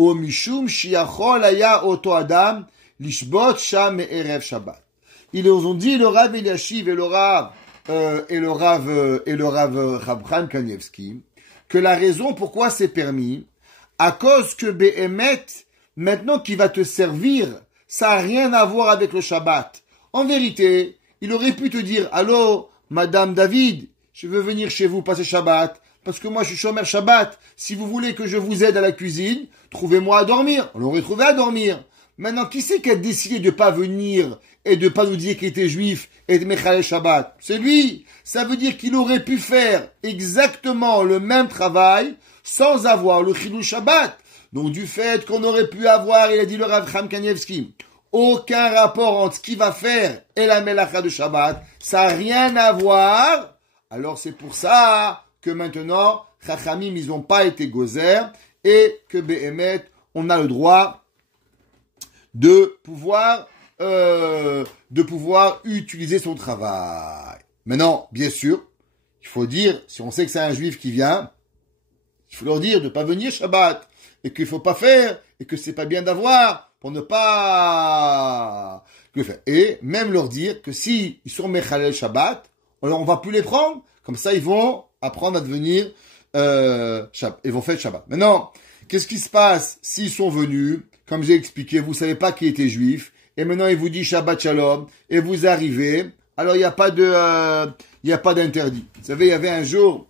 O mishum shiachol aya oto adam lishbot sham erev shabbat. Ils ont dit le Rav Eliashiv et le Rav Chaim Kanievski que la raison pourquoi c'est permis, à cause que Behemet, maintenant qu'il va te servir, ça n'a rien à voir avec le Shabbat. En vérité, il aurait pu te dire, allô, Madame David, je veux venir chez vous passer Shabbat, parce que moi je suis chômeur Shabbat. Si vous voulez que je vous aide à la cuisine, trouvez-moi à dormir. On l'aurait trouvé à dormir. Maintenant, qui c'est qui a décidé de pas venir et de pas nous dire qu'il était juif et de Mechalel Shabbat? C'est lui. Ça veut dire qu'il aurait pu faire exactement le même travail sans avoir le Chilou Shabbat. Donc du fait qu'on aurait pu avoir, il a dit le Rav Chaim Kanievski, aucun rapport entre ce qu'il va faire et la Melacha de Shabbat, ça n'a rien à voir. Alors c'est pour ça que maintenant, Chachamim, ils n'ont pas été gozer et que Behemet, on a le droit de pouvoir utiliser son travail. Maintenant, bien sûr, il faut dire, si on sait que c'est un juif qui vient, il faut leur dire de ne pas venir Shabbat, et qu'il ne faut pas faire, et que c'est pas bien d'avoir, pour ne pas le faire. Et même leur dire que si ils sont Mechalel Shabbat, alors on va plus les prendre, comme ça ils vont apprendre à devenir ils vont faire Shabbat. Maintenant, qu'est-ce qui se passe s'ils sont venus, comme j'ai expliqué, vous savez pas qui était juif, et maintenant il vous dit Shabbat Shalom, et vous arrivez, alors il n'y a pas d'interdit. Vous savez, il y avait un jour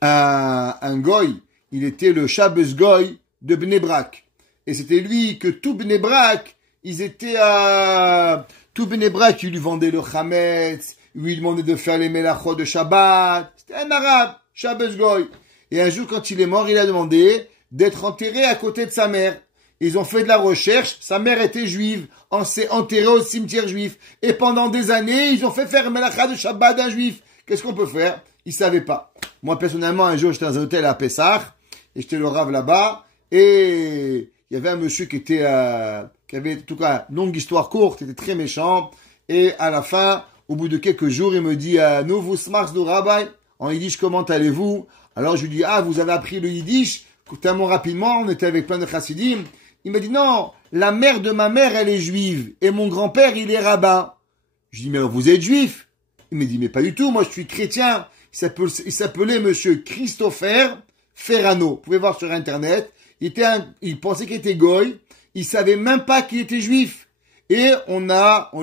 un goy, il était le Shabbos goy de Bnei Brak, et c'était lui que tout Bnei Brak, ils étaient tout Bnei Brak, ils lui vendaient le chametz, ils lui demandaient de faire les melachot de Shabbat. C'était un arabe, Shabbos goy. Et un jour, quand il est mort, il a demandé d'être enterré à côté de sa mère. Ils ont fait de la recherche, sa mère était juive, on s'est enterré au cimetière juif. Et pendant des années, ils ont fait faire melacha de Shabbat d'un juif. Qu'est-ce qu'on peut faire? Ils savaient pas. Moi, personnellement, un jour, j'étais dans un hôtel à Pessah, et j'étais le rave là-bas, et il y avait un monsieur qui avait, en tout cas, une longue histoire courte, il était très méchant, et à la fin, au bout de quelques jours, il me dit, nous vous smars de rabbi, en yiddish, comment allez-vous? Alors, je lui dis, vous avez appris le yiddish? Tellement rapidement, on était avec plein de chassidim. Il m'a dit, non, la mère de ma mère, elle est juive, et mon grand-père, il est rabbin. Je dis, mais vous êtes juif? Il me dit, mais pas du tout, moi je suis chrétien. Il s'appelait monsieur Christopher Ferrano. Vous pouvez voir sur internet. Il pensait qu'il était goy. Il savait même pas qu'il était juif. Et on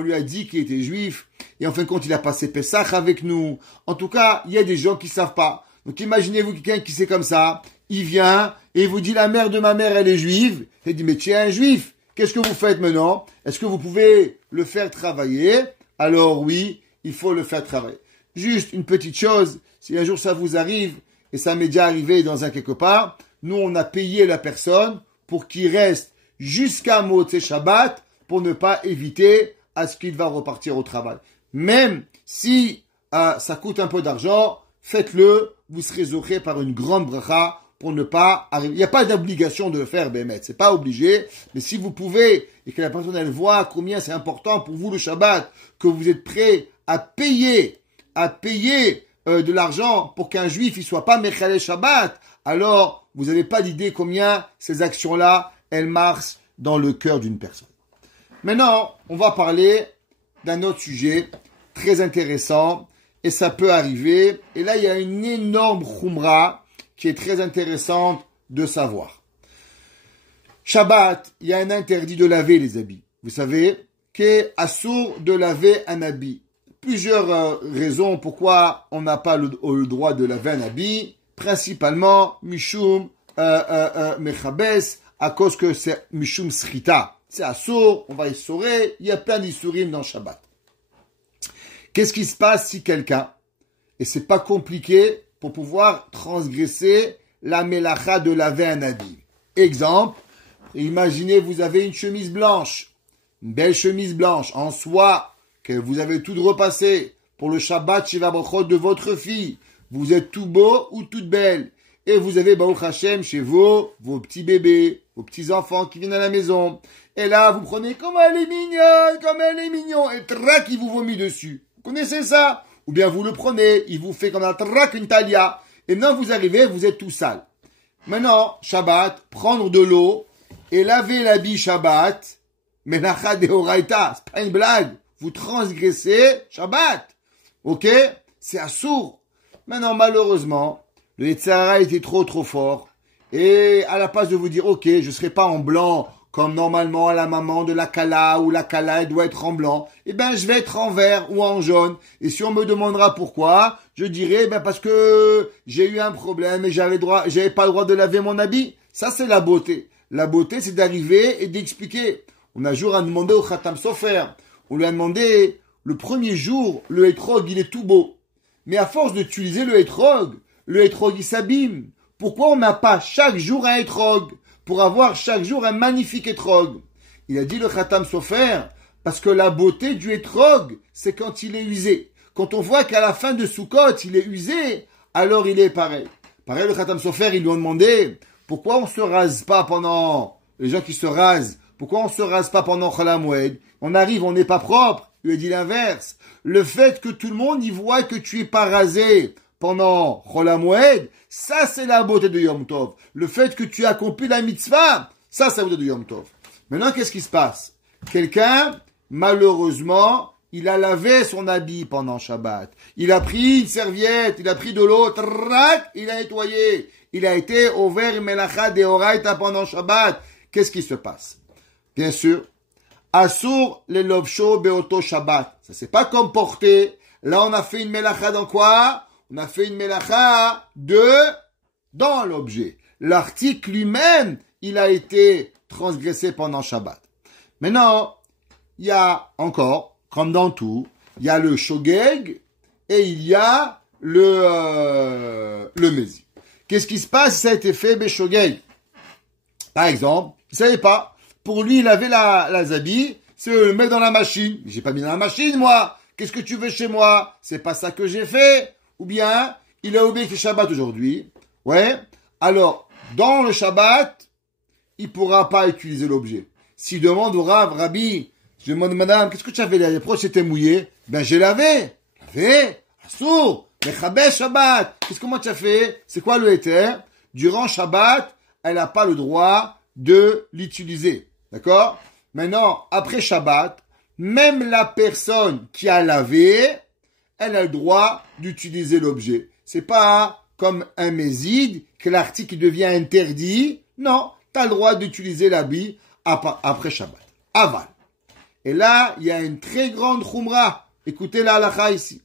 lui a dit qu'il était juif. Et en fin de compte, il a passé Pessah avec nous. En tout cas, il y a des gens qui savent pas. Donc imaginez-vous quelqu'un qui sait comme ça. Il vient et il vous dit, la mère de ma mère, elle est juive. Il dit, mais tu es un juif. Qu'est-ce que vous faites maintenant? Est-ce que vous pouvez le faire travailler? Alors oui, il faut le faire travailler. Juste une petite chose, si un jour ça vous arrive, et ça m'est déjà arrivé dans un quelque part, nous on a payé la personne pour qu'il reste jusqu'à Motzei Shabbat pour ne pas éviter à ce qu'il va repartir au travail. Même si ça coûte un peu d'argent, faites-le, vous serez zoché par une grande bracha pour ne pas arriver. Il n'y a pas d'obligation de le faire, Bémet, c'est pas obligé, mais si vous pouvez, et que la personne elle voit combien c'est important pour vous le Shabbat, que vous êtes prêt à payer de l'argent pour qu'un juif ne soit pas Mechalel Shabbat, alors vous n'avez pas d'idée combien ces actions-là, elles marchent dans le cœur d'une personne. Maintenant, on va parler d'un autre sujet très intéressant, et ça peut arriver. Et là, il y a une énorme khumra qui est très intéressante de savoir. Shabbat, il y a un interdit de laver les habits. Vous savez qu'est assour de laver un habit. Plusieurs raisons pourquoi on n'a pas le droit de laver un habit. Principalement, mishum mechabes, à cause que c'est mishum srita. C'est assour, on va y saurer, il y a plein d'issourim dans Shabbat. Qu'est-ce qui se passe si quelqu'un, et c'est pas compliqué pour pouvoir transgresser la melacha de laver un habit. Exemple, imaginez vous avez une chemise blanche, une belle chemise blanche en soie que vous avez toute repassée pour le Shabbat Shiva Brachot de votre fille. Vous êtes tout beau ou toute belle. Et vous avez Baruch Hashem chez vous, vos petits bébés, vos petits enfants qui viennent à la maison. Et là, vous prenez comme elle est mignonne, et trac, il vous vomit dessus. Vous connaissez ça? Ou bien vous le prenez, il vous fait comme un trac, une talia. Et maintenant vous arrivez, vous êtes tout sale. Maintenant, Shabbat, prendre de l'eau et laver l'habit Shabbat, melacha deoraita, c'est pas une blague. Vous transgressez Shabbat. Ok? C'est assourd. Maintenant, malheureusement, le Yetzer Hara était trop fort. Et à la place de vous dire, ok, je serai pas en blanc, comme normalement la maman de la Kala, ou la Kala, elle doit être en blanc, eh ben, je vais être en vert ou en jaune. Et si on me demandera pourquoi, je dirai, ben, parce que j'ai eu un problème et j'avais pas le droit de laver mon habit. Ça, c'est la beauté. La beauté, c'est d'arriver et d'expliquer. On a un jour à demander au Khatam Sofer. On lui a demandé, le premier jour, le hétrog, il est tout beau. Mais à force d'utiliser le hétrog, il s'abîme. Pourquoi on n'a pas chaque jour un hétrog? Pour avoir chaque jour un magnifique hétrog. Il a dit le Khatam Sofer, parce que la beauté du hétrog, c'est quand il est usé. Quand on voit qu'à la fin de Sukkot, il est usé, alors il est pareil. Pareil, le Khatam Sofer, ils lui ont demandé, pourquoi on se rase pas pendant, les gens qui se rasent, pourquoi on se rase pas pendant Chol HaMoed? On arrive, on n'est pas propre. Il lui a dit l'inverse. Le fait que tout le monde y voit que tu es pas rasé pendant Chol HaMoed, ça c'est la beauté de Yom Tov. Le fait que tu accomplis la mitzvah, ça c'est la beauté de Yom Tov. Maintenant, qu'est-ce qui se passe? Quelqu'un, malheureusement, il a lavé son habit pendant Shabbat. Il a pris une serviette, il a pris de l'eau, trac, il a nettoyé. Il a été au ver melacha deoraita pendant Shabbat. Qu'est-ce qui se passe? Bien sûr, Assour le lovsho beoto Shabbat. Ça c'est pas comme porter. Là, on a fait une melacha dans quoi? On a fait une melacha dans l'objet. L'article lui-même, il a été transgressé pendant Shabbat. Maintenant, il y a encore, comme dans tout, il y a le shogeg et il y a le mezi. Qu'est-ce qui se passe si ça a été fait beshogeg? Par exemple, vous savez pas, pour lui, il avait la zabi, c'est le mettre dans la machine. J'ai pas mis dans la machine, moi. Qu'est-ce que tu veux chez moi? C'est pas ça que j'ai fait. Ou bien, il a oublié que c'est Shabbat aujourd'hui. Ouais. Alors, dans le Shabbat, il pourra pas utiliser l'objet. S'il demande au Rav, Rabbi, je demande, madame, qu'est-ce que tu avais là? Les proches étaient mouillés. Ben, j'ai lavé. Lavé. Assour. Mechabes Shabbat. Comment tu as fait? C'est quoi le héter? Durant Shabbat, elle n'a pas le droit de l'utiliser. D'accord? Maintenant, après Shabbat, même la personne qui a lavé, elle a le droit d'utiliser l'objet. C'est pas comme un méside que l'article devient interdit. Non, tu as le droit d'utiliser l'habit après Shabbat. Aval. Et là, il y a une très grande khumra. Écoutez la halakha ici.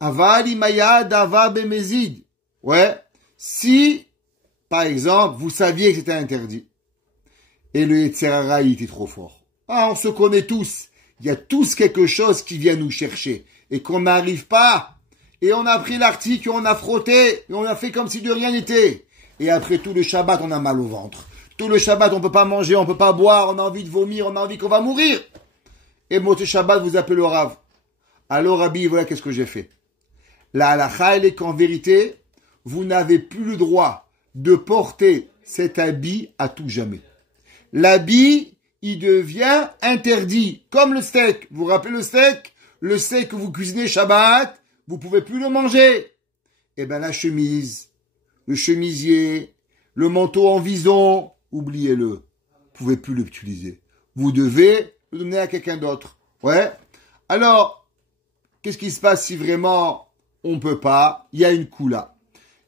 Aval imaya dava bemezid. Ouais. Si, par exemple, vous saviez que c'était interdit, et le Yetzer Hara, il était trop fort. Ah, on se connaît tous. Il y a tous quelque chose qui vient nous chercher, et qu'on n'arrive pas. Et on a pris l'article, on a frotté, et on a fait comme si de rien n'était. Et après tout le Shabbat, on a mal au ventre. Tout le Shabbat, on peut pas manger, on peut pas boire, on a envie de vomir, on a envie qu'on va mourir. Et Moté Shabbat, vous appelez le Rav. Alors, Rabbi, voilà qu'est-ce que j'ai fait. La halakha, elle est qu'en vérité, vous n'avez plus le droit de porter cet habit à tout jamais. L'habit, il devient interdit. Comme le steak. Vous vous rappelez le steak? Le steak que vous cuisinez Shabbat, vous pouvez plus le manger. eh ben la chemise, le chemisier, le manteau en vison, oubliez-le. Vous pouvez plus l'utiliser. Vous devez le donner à quelqu'un d'autre. Ouais. Alors, qu'est-ce qui se passe si vraiment on peut pas? Il y a une koula.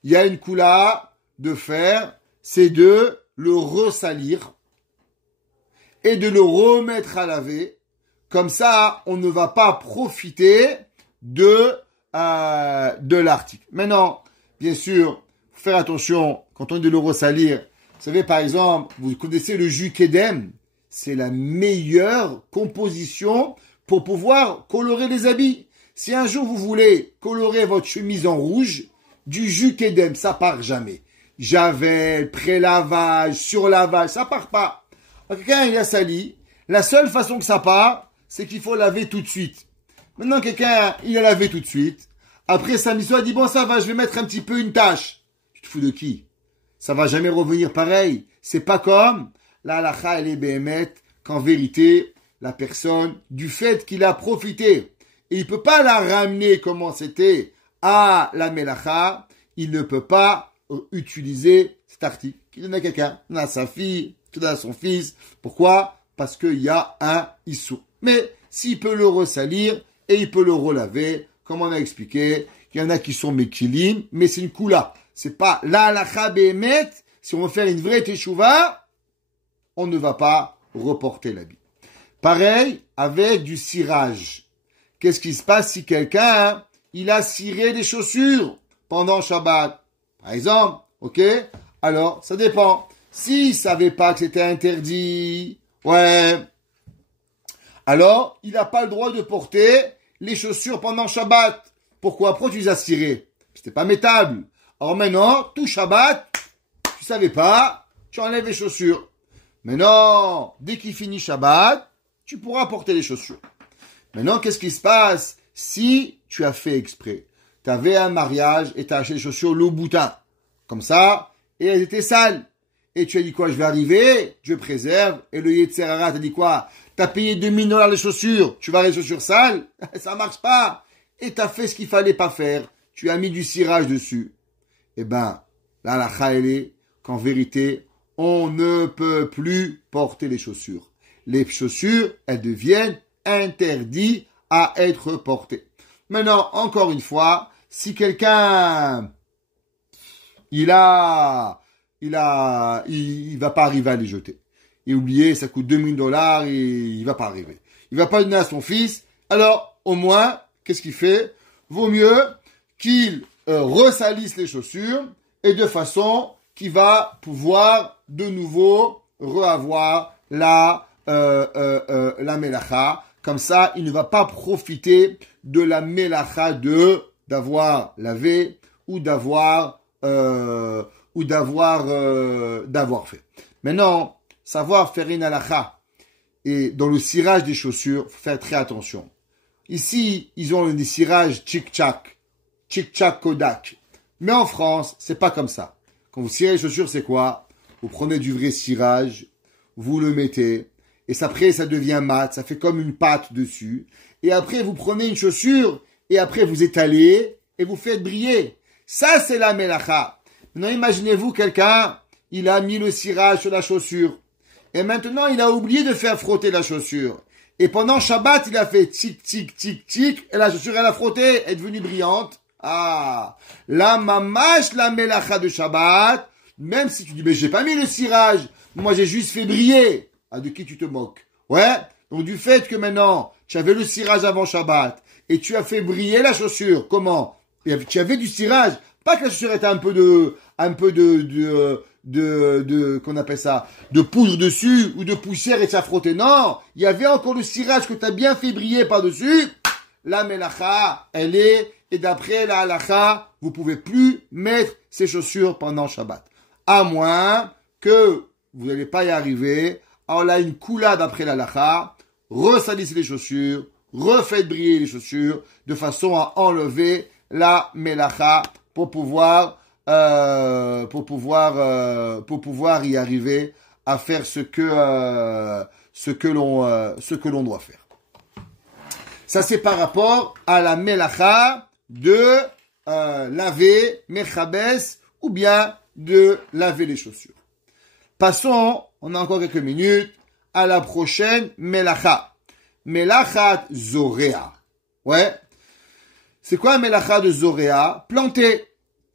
Il y a une koula de faire, c'est de le ressalir et de le remettre à laver. Comme ça, on ne va pas profiter de l'article. Maintenant, bien sûr, faut faire attention quand on dit de le ressalir. Vous savez, par exemple, vous connaissez le jus Kedem. C'est la meilleure composition pour pouvoir colorer les habits. Si un jour vous voulez colorer votre chemise en rouge, du jus Kedem, ça part jamais. Javel, pré-lavage, surlavage, ça part pas. Quelqu'un, il a sali. La seule façon que ça part, c'est qu'il faut laver tout de suite. Maintenant, quelqu'un, il a lavé tout de suite. Après, samedi soir, il dit, bon, ça va, je vais mettre un petit peu une tache. Tu te fous de qui? Ça va jamais revenir pareil. C'est pas comme la halakha, elle est béhémet, qu'en vérité, la personne, du fait qu'il a profité, et il peut pas la ramener comment c'était à la melacha, il ne peut pas utiliser cet article. Qu'il donne à quelqu'un, il donne à sa fille, il donne à son fils. Pourquoi? Parce qu'il y a un issou. Mais s'il peut le ressalir et il peut le relaver, comme on a expliqué, il y en a qui sont mekilim, mais c'est une koula. C'est pas la halakha béhémet. Si on veut faire une vraie teshuva, on ne va pas reporter l'habit. Pareil avec du cirage. Qu'est-ce qui se passe si quelqu'un, il a ciré des chaussures pendant Shabbat? Par exemple, ok? Alors, ça dépend. S'il savait pas que c'était interdit, ouais. Alors, il n'a pas le droit de porter les chaussures pendant Shabbat. Pourquoi? Pourquoi tu les as cirées? C'était pas métable. Alors maintenant, tout Shabbat, tu savais pas, tu enlèves les chaussures. Maintenant, dès qu'il finit Shabbat, tu pourras porter les chaussures. Maintenant, qu'est-ce qui se passe si tu as fait exprès? Tu avais un mariage et tu as acheté les chaussures Louboutin. Comme ça, et elles étaient sales. Et tu as dit quoi? Je vais arriver, Dieu préserve. Et le Yetzer Hara t'a dit quoi? Tu as payé $2000 les chaussures. Tu vas avoir les chaussures sales? Ça marche pas. Et tu as fait ce qu'il fallait pas faire. Tu as mis du cirage dessus. Eh ben, là, la halakha, elle est qu'en vérité, on ne peut plus porter les chaussures. Les chaussures, elles deviennent interdites à être portées. Maintenant, encore une fois, si quelqu'un, il va pas arriver à les jeter. Et oubliez, ça coûte $2000 et il va pas arriver. Il va pas donner à son fils. Alors, au moins, qu'est-ce qu'il fait? Vaut mieux qu'il ressalisse les chaussures et de façon qu'il va pouvoir de nouveau reavoir la melacha. Comme ça, il ne va pas profiter de la melacha d'avoir lavé ou d'avoir fait. Maintenant, savoir faire une halakha et dans le cirage des chaussures, faut faire très attention. Ici, ils ont des cirages tchik-tchak Kodak. Mais en France, c'est pas comme ça. Quand vous cirez les chaussures, c'est quoi? Vous prenez du vrai cirage, vous le mettez, et après, ça devient mat, ça fait comme une pâte dessus. Et après, vous prenez une chaussure, et après, vous étalez, et vous faites briller. Ça, c'est la melacha. Maintenant, imaginez-vous quelqu'un, il a mis le cirage sur la chaussure. Et maintenant, il a oublié de faire frotter la chaussure. Et pendant Shabbat, il a fait tic, tic, tic, tic, et la chaussure, elle a frotté, elle est devenue brillante. Ah, la mamash, la melacha de Shabbat, même si tu dis, mais j'ai pas mis le cirage, moi j'ai juste fait briller. Ah, de qui tu te moques? Ouais. Donc du fait que maintenant, tu avais le cirage avant Shabbat, et tu as fait briller la chaussure, comment? Tu avais du cirage, pas que la chaussure était un peu qu'on appelle ça, de poudre dessus, ou de poussière et ça frottait. Non, il y avait encore le cirage que tu as bien fait briller par-dessus. La melacha, elle est, et d'après la halakha, vous pouvez plus mettre ces chaussures pendant Shabbat. À moins que vous n'allez pas y arriver. Alors là, une koula d'après la halakha, ressalissez les chaussures, refaites briller les chaussures, de façon à enlever la melacha pour pouvoir y arriver à faire ce que l'on doit faire. Ça, c'est par rapport à la melacha de laver, mechabes, ou bien de laver les chaussures. Passons, on a encore quelques minutes, à la prochaine melacha. Melachat zorea. Ouais. C'est quoi un melacha de zorea? Planter.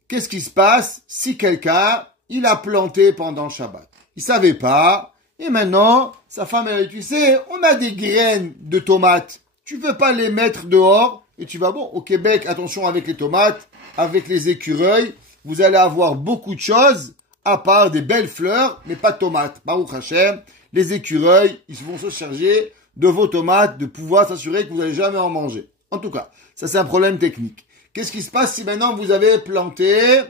Qu'est-ce qui se passe si quelqu'un, il a planté pendant Shabbat? Il savait pas, et maintenant, sa femme, elle dit, tu sais, on a des graines de tomates. Tu veux pas les mettre dehors? Et tu vas, bon, au Québec, attention avec les tomates, avec les écureuils, vous allez avoir beaucoup de choses, à part des belles fleurs, mais pas de tomates. Baruch Hashem, les écureuils, ils vont se charger de vos tomates, de pouvoir s'assurer que vous n'allez jamais en manger. En tout cas, ça c'est un problème technique. Qu'est-ce qui se passe si maintenant vous avez planté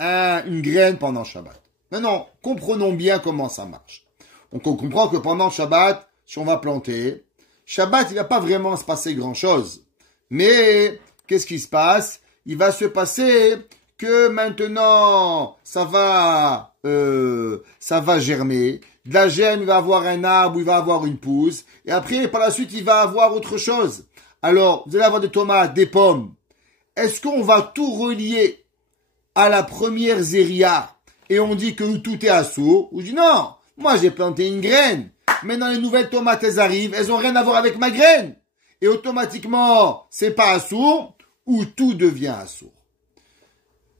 une graine pendant Shabbat? Maintenant, comprenons bien comment ça marche. Donc on comprend que pendant Shabbat, si on va planter, Shabbat, il va pas vraiment se passer grand-chose. Mais, qu'est-ce qui se passe? Il va se passer que maintenant, ça va germer. De la germe, il va avoir un arbre, il va avoir une pousse. Et après, par la suite, il va avoir autre chose. Alors, vous allez avoir des tomates, des pommes. Est-ce qu'on va tout relier à la première zéria et on dit que tout est assourd? Ou je dis non, moi j'ai planté une graine. Maintenant les nouvelles tomates, elles arrivent, elles ont rien à voir avec ma graine. Et automatiquement, c'est pas assourd ou tout devient assourd.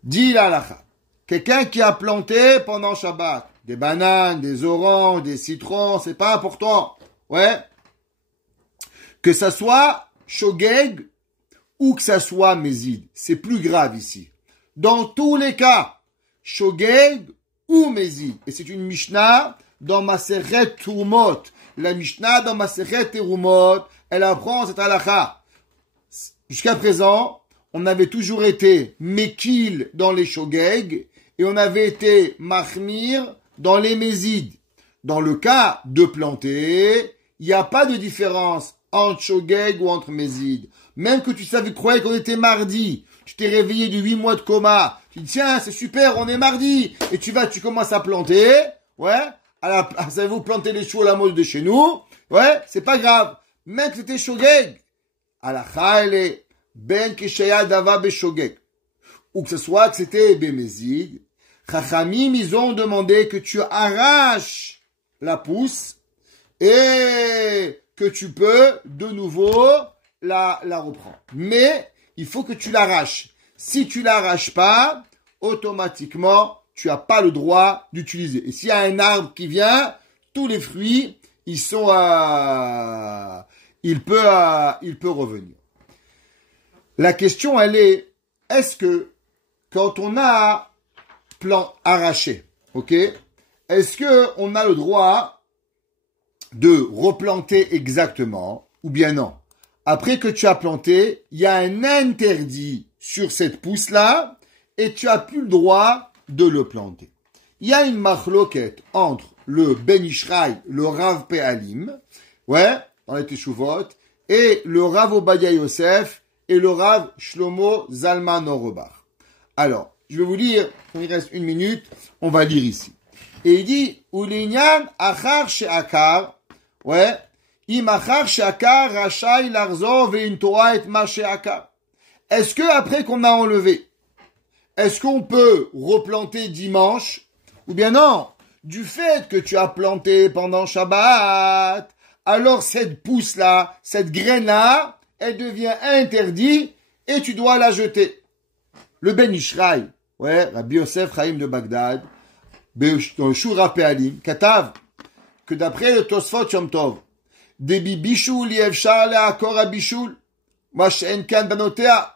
Dit l'halakha. Quelqu'un qui a planté pendant Shabbat des bananes, des oranges, des citrons, c'est pas important. Ouais. Que ça soit shogeg ou que ça soit mézid. C'est plus grave ici. Dans tous les cas, shogeg ou mézid. Et c'est une Mishnah dans Masechet Terumot. La Mishnah dans Masechet Terumot, elle apprend cette halakha. Jusqu'à présent, on avait toujours été mekil dans les shogeg et on avait été mahmir dans les mézides. Dans le cas de planter, il n'y a pas de différence entre shogeg ou entre mézides. Même que tu savais, croyais qu'on était mardi, tu t'es réveillé de 8 mois de coma, tu dis tiens c'est super, on est mardi, et tu commences à planter, ouais, savez-vous planter les choux à la mode de chez nous, ouais, c'est pas grave. Même que c'était shogeg, à la chaile, ben keshaya dava be shogeg, ou que ce soit que c'était bémézid, chachamim ils ont demandé que tu arraches la pousse, et que tu peux de nouveau la reprendre. Mais il faut que tu l'arraches. Si tu l'arraches pas, automatiquement, tu n'as pas le droit d'utiliser. Et s'il y a un arbre qui vient, tous les fruits, ils sont il peut revenir. La question, elle est-ce que quand on a arraché, ok, est-ce que on a le droit de replanter exactement, ou bien non? Après que tu as planté, il y a un interdit sur cette pousse-là, et tu as plus le droit de le planter. Il y a une machloket entre le Ben Ishraï, le Rav Pe'alim, ouais, dans les Teshuvot, et le Rav Obadiah Yosef, et le Rav Shlomo Zalman Auerbach. Alors, je vais vous lire, il reste 1 minute, on va lire ici. Et il dit, Ulinyan achar she'akar, ouais, est-ce que après qu'on a enlevé, est-ce qu'on peut replanter dimanche? Ou bien non, du fait que tu as planté pendant Shabbat, alors cette pousse-là, cette graine-là, elle devient interdite et tu dois la jeter. Le Ben Ishraï, ouais, Rabbi Yosef Chaim de Bagdad, dans le Shura Pe'alim, Katav, que d'après le Tosfot Yom Tov, Debi bichoul yevshar le'akor habichoul, ma she'en kan banotea,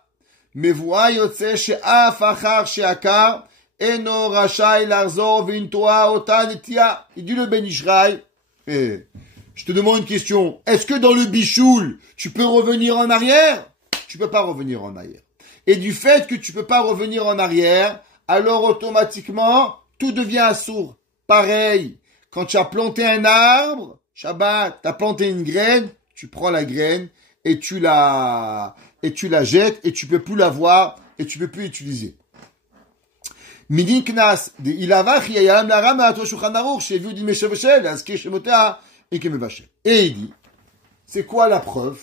מבואה יוצא שאף אחר שעקר אינו רשאי לחזור וינטועה אותה נטייה. Il dit le Ben Ishraï, je te demande une question, est-ce que dans le bichoul, tu peux revenir en arrière? Tu peux pas revenir en arrière. Et du fait que tu peux pas revenir en arrière, alors automatiquement, tout devient assourd. Pareil, quand tu as planté un arbre, Shabbat, tu as planté une graine, tu prends la graine et tu la jettes et tu peux plus la voir et tu peux plus l'utiliser. Midin knas de ilavach yalam la ram à Shulchan Aruch chez vu dimeshevshel aski shemota et kemevashel. Et il dit, c'est quoi la preuve?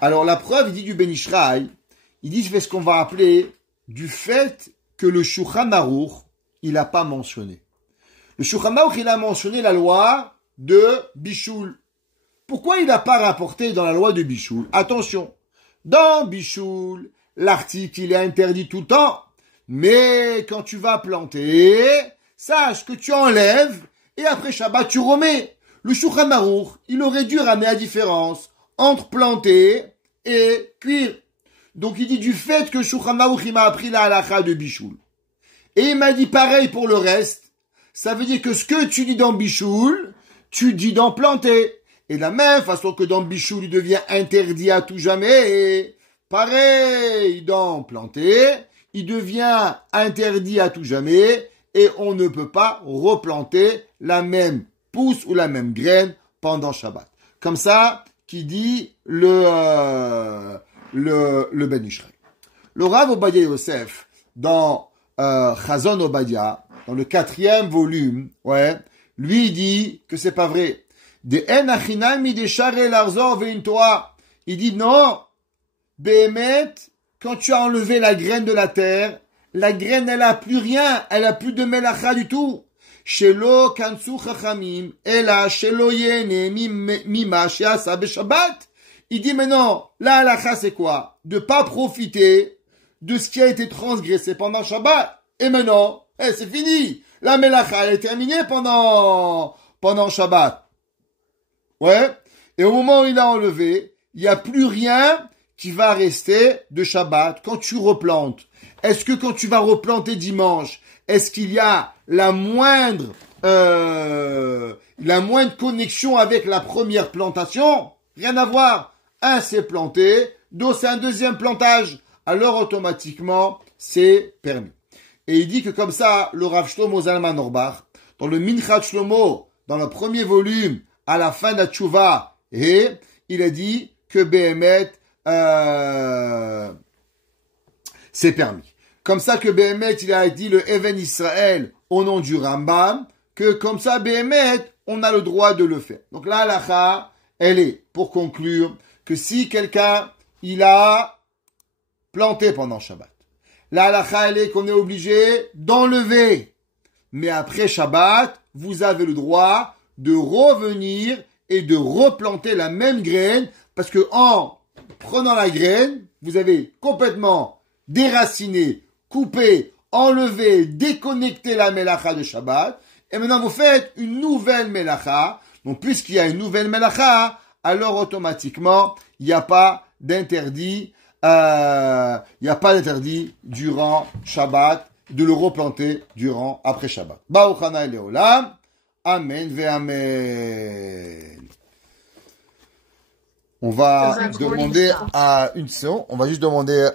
Alors la preuve, il dit du Ben Ishraï, il dit je fais ce qu'on va appeler du fait que le Shulchan Aruch, il n'a pas mentionné. Le Shulchan Aruch, il a mentionné la loi de Bishul. Pourquoi il n'a pas rapporté dans la loi de Bishul? Attention, dans Bishul, l'article, il est interdit tout le temps. Mais quand tu vas planter, sache que tu enlèves et après Shabbat, tu remets. Le Shulchan Aruch, il aurait dû ramener la différence entre planter et cuire. Donc il dit du fait que Shulchan Aruch, il m'a appris la halakha de Bishul. Et il m'a dit pareil pour le reste. Ça veut dire que ce que tu dis dans Bishul, tu dis dans planter. Et de la même façon que dans Bishul, il devient interdit à tout jamais. Pareil, dans planter, il devient interdit à tout jamais. Et on ne peut pas replanter la même pousse ou la même graine pendant Shabbat. Comme ça, qui dit le Ben Israël. Le Rav Obadia Yosef, dans Chazon Obadia, dans le 4e volume, lui il dit que c'est pas vrai. De en achinami de share larzor ve'in Torah. Il dit non, Behemet, quand tu as enlevé la graine de la terre, la graine elle a plus rien, elle a plus de melacha du tout. Shelo kansu chachamim, ela shelo yene mima sheasa beShabbat. Il dit mais non, la halacha c'est quoi? De pas profiter de ce qui a été transgressé pendant Shabbat. Et maintenant, c'est fini. La melacha elle est terminée pendant Shabbat. Et au moment où il a enlevé, il n'y a plus rien qui va rester de Shabbat quand tu replantes. Est-ce que quand tu vas replanter dimanche, est-ce qu'il y a la moindre connexion avec la première plantation? Rien à voir. Un, c'est planté. Deux, c'est un deuxième plantage. Alors, automatiquement, c'est permis. Et il dit que comme ça, le Rav Shlomo Zalman Auerbach, dans le Minchat Shlomo, dans le premier volume, à la fin de la Tchouva, et il a dit que Behemet, c'est permis. Comme ça que Behemet, il a dit le Even Israël au nom du Rambam, que comme ça, Behemet, on a le droit de le faire. Donc la halakha, elle est, pour conclure, que si quelqu'un, il a planté pendant Shabbat, la halakha, elle est qu'on est obligé d'enlever. Mais après Shabbat, vous avez le droit de revenir et de replanter la même graine, parce que en prenant la graine, vous avez complètement déraciné, coupé, enlevé, déconnecté la melacha de Shabbat, et maintenant vous faites une nouvelle melacha. Donc puisqu'il y a une nouvelle melacha, alors automatiquement, il n'y a pas d'interdit, durant Shabbat, de le replanter après Shabbat. Baruch Hanai Leolam. Amen ve amen. On va demander à une seconde, on va juste demander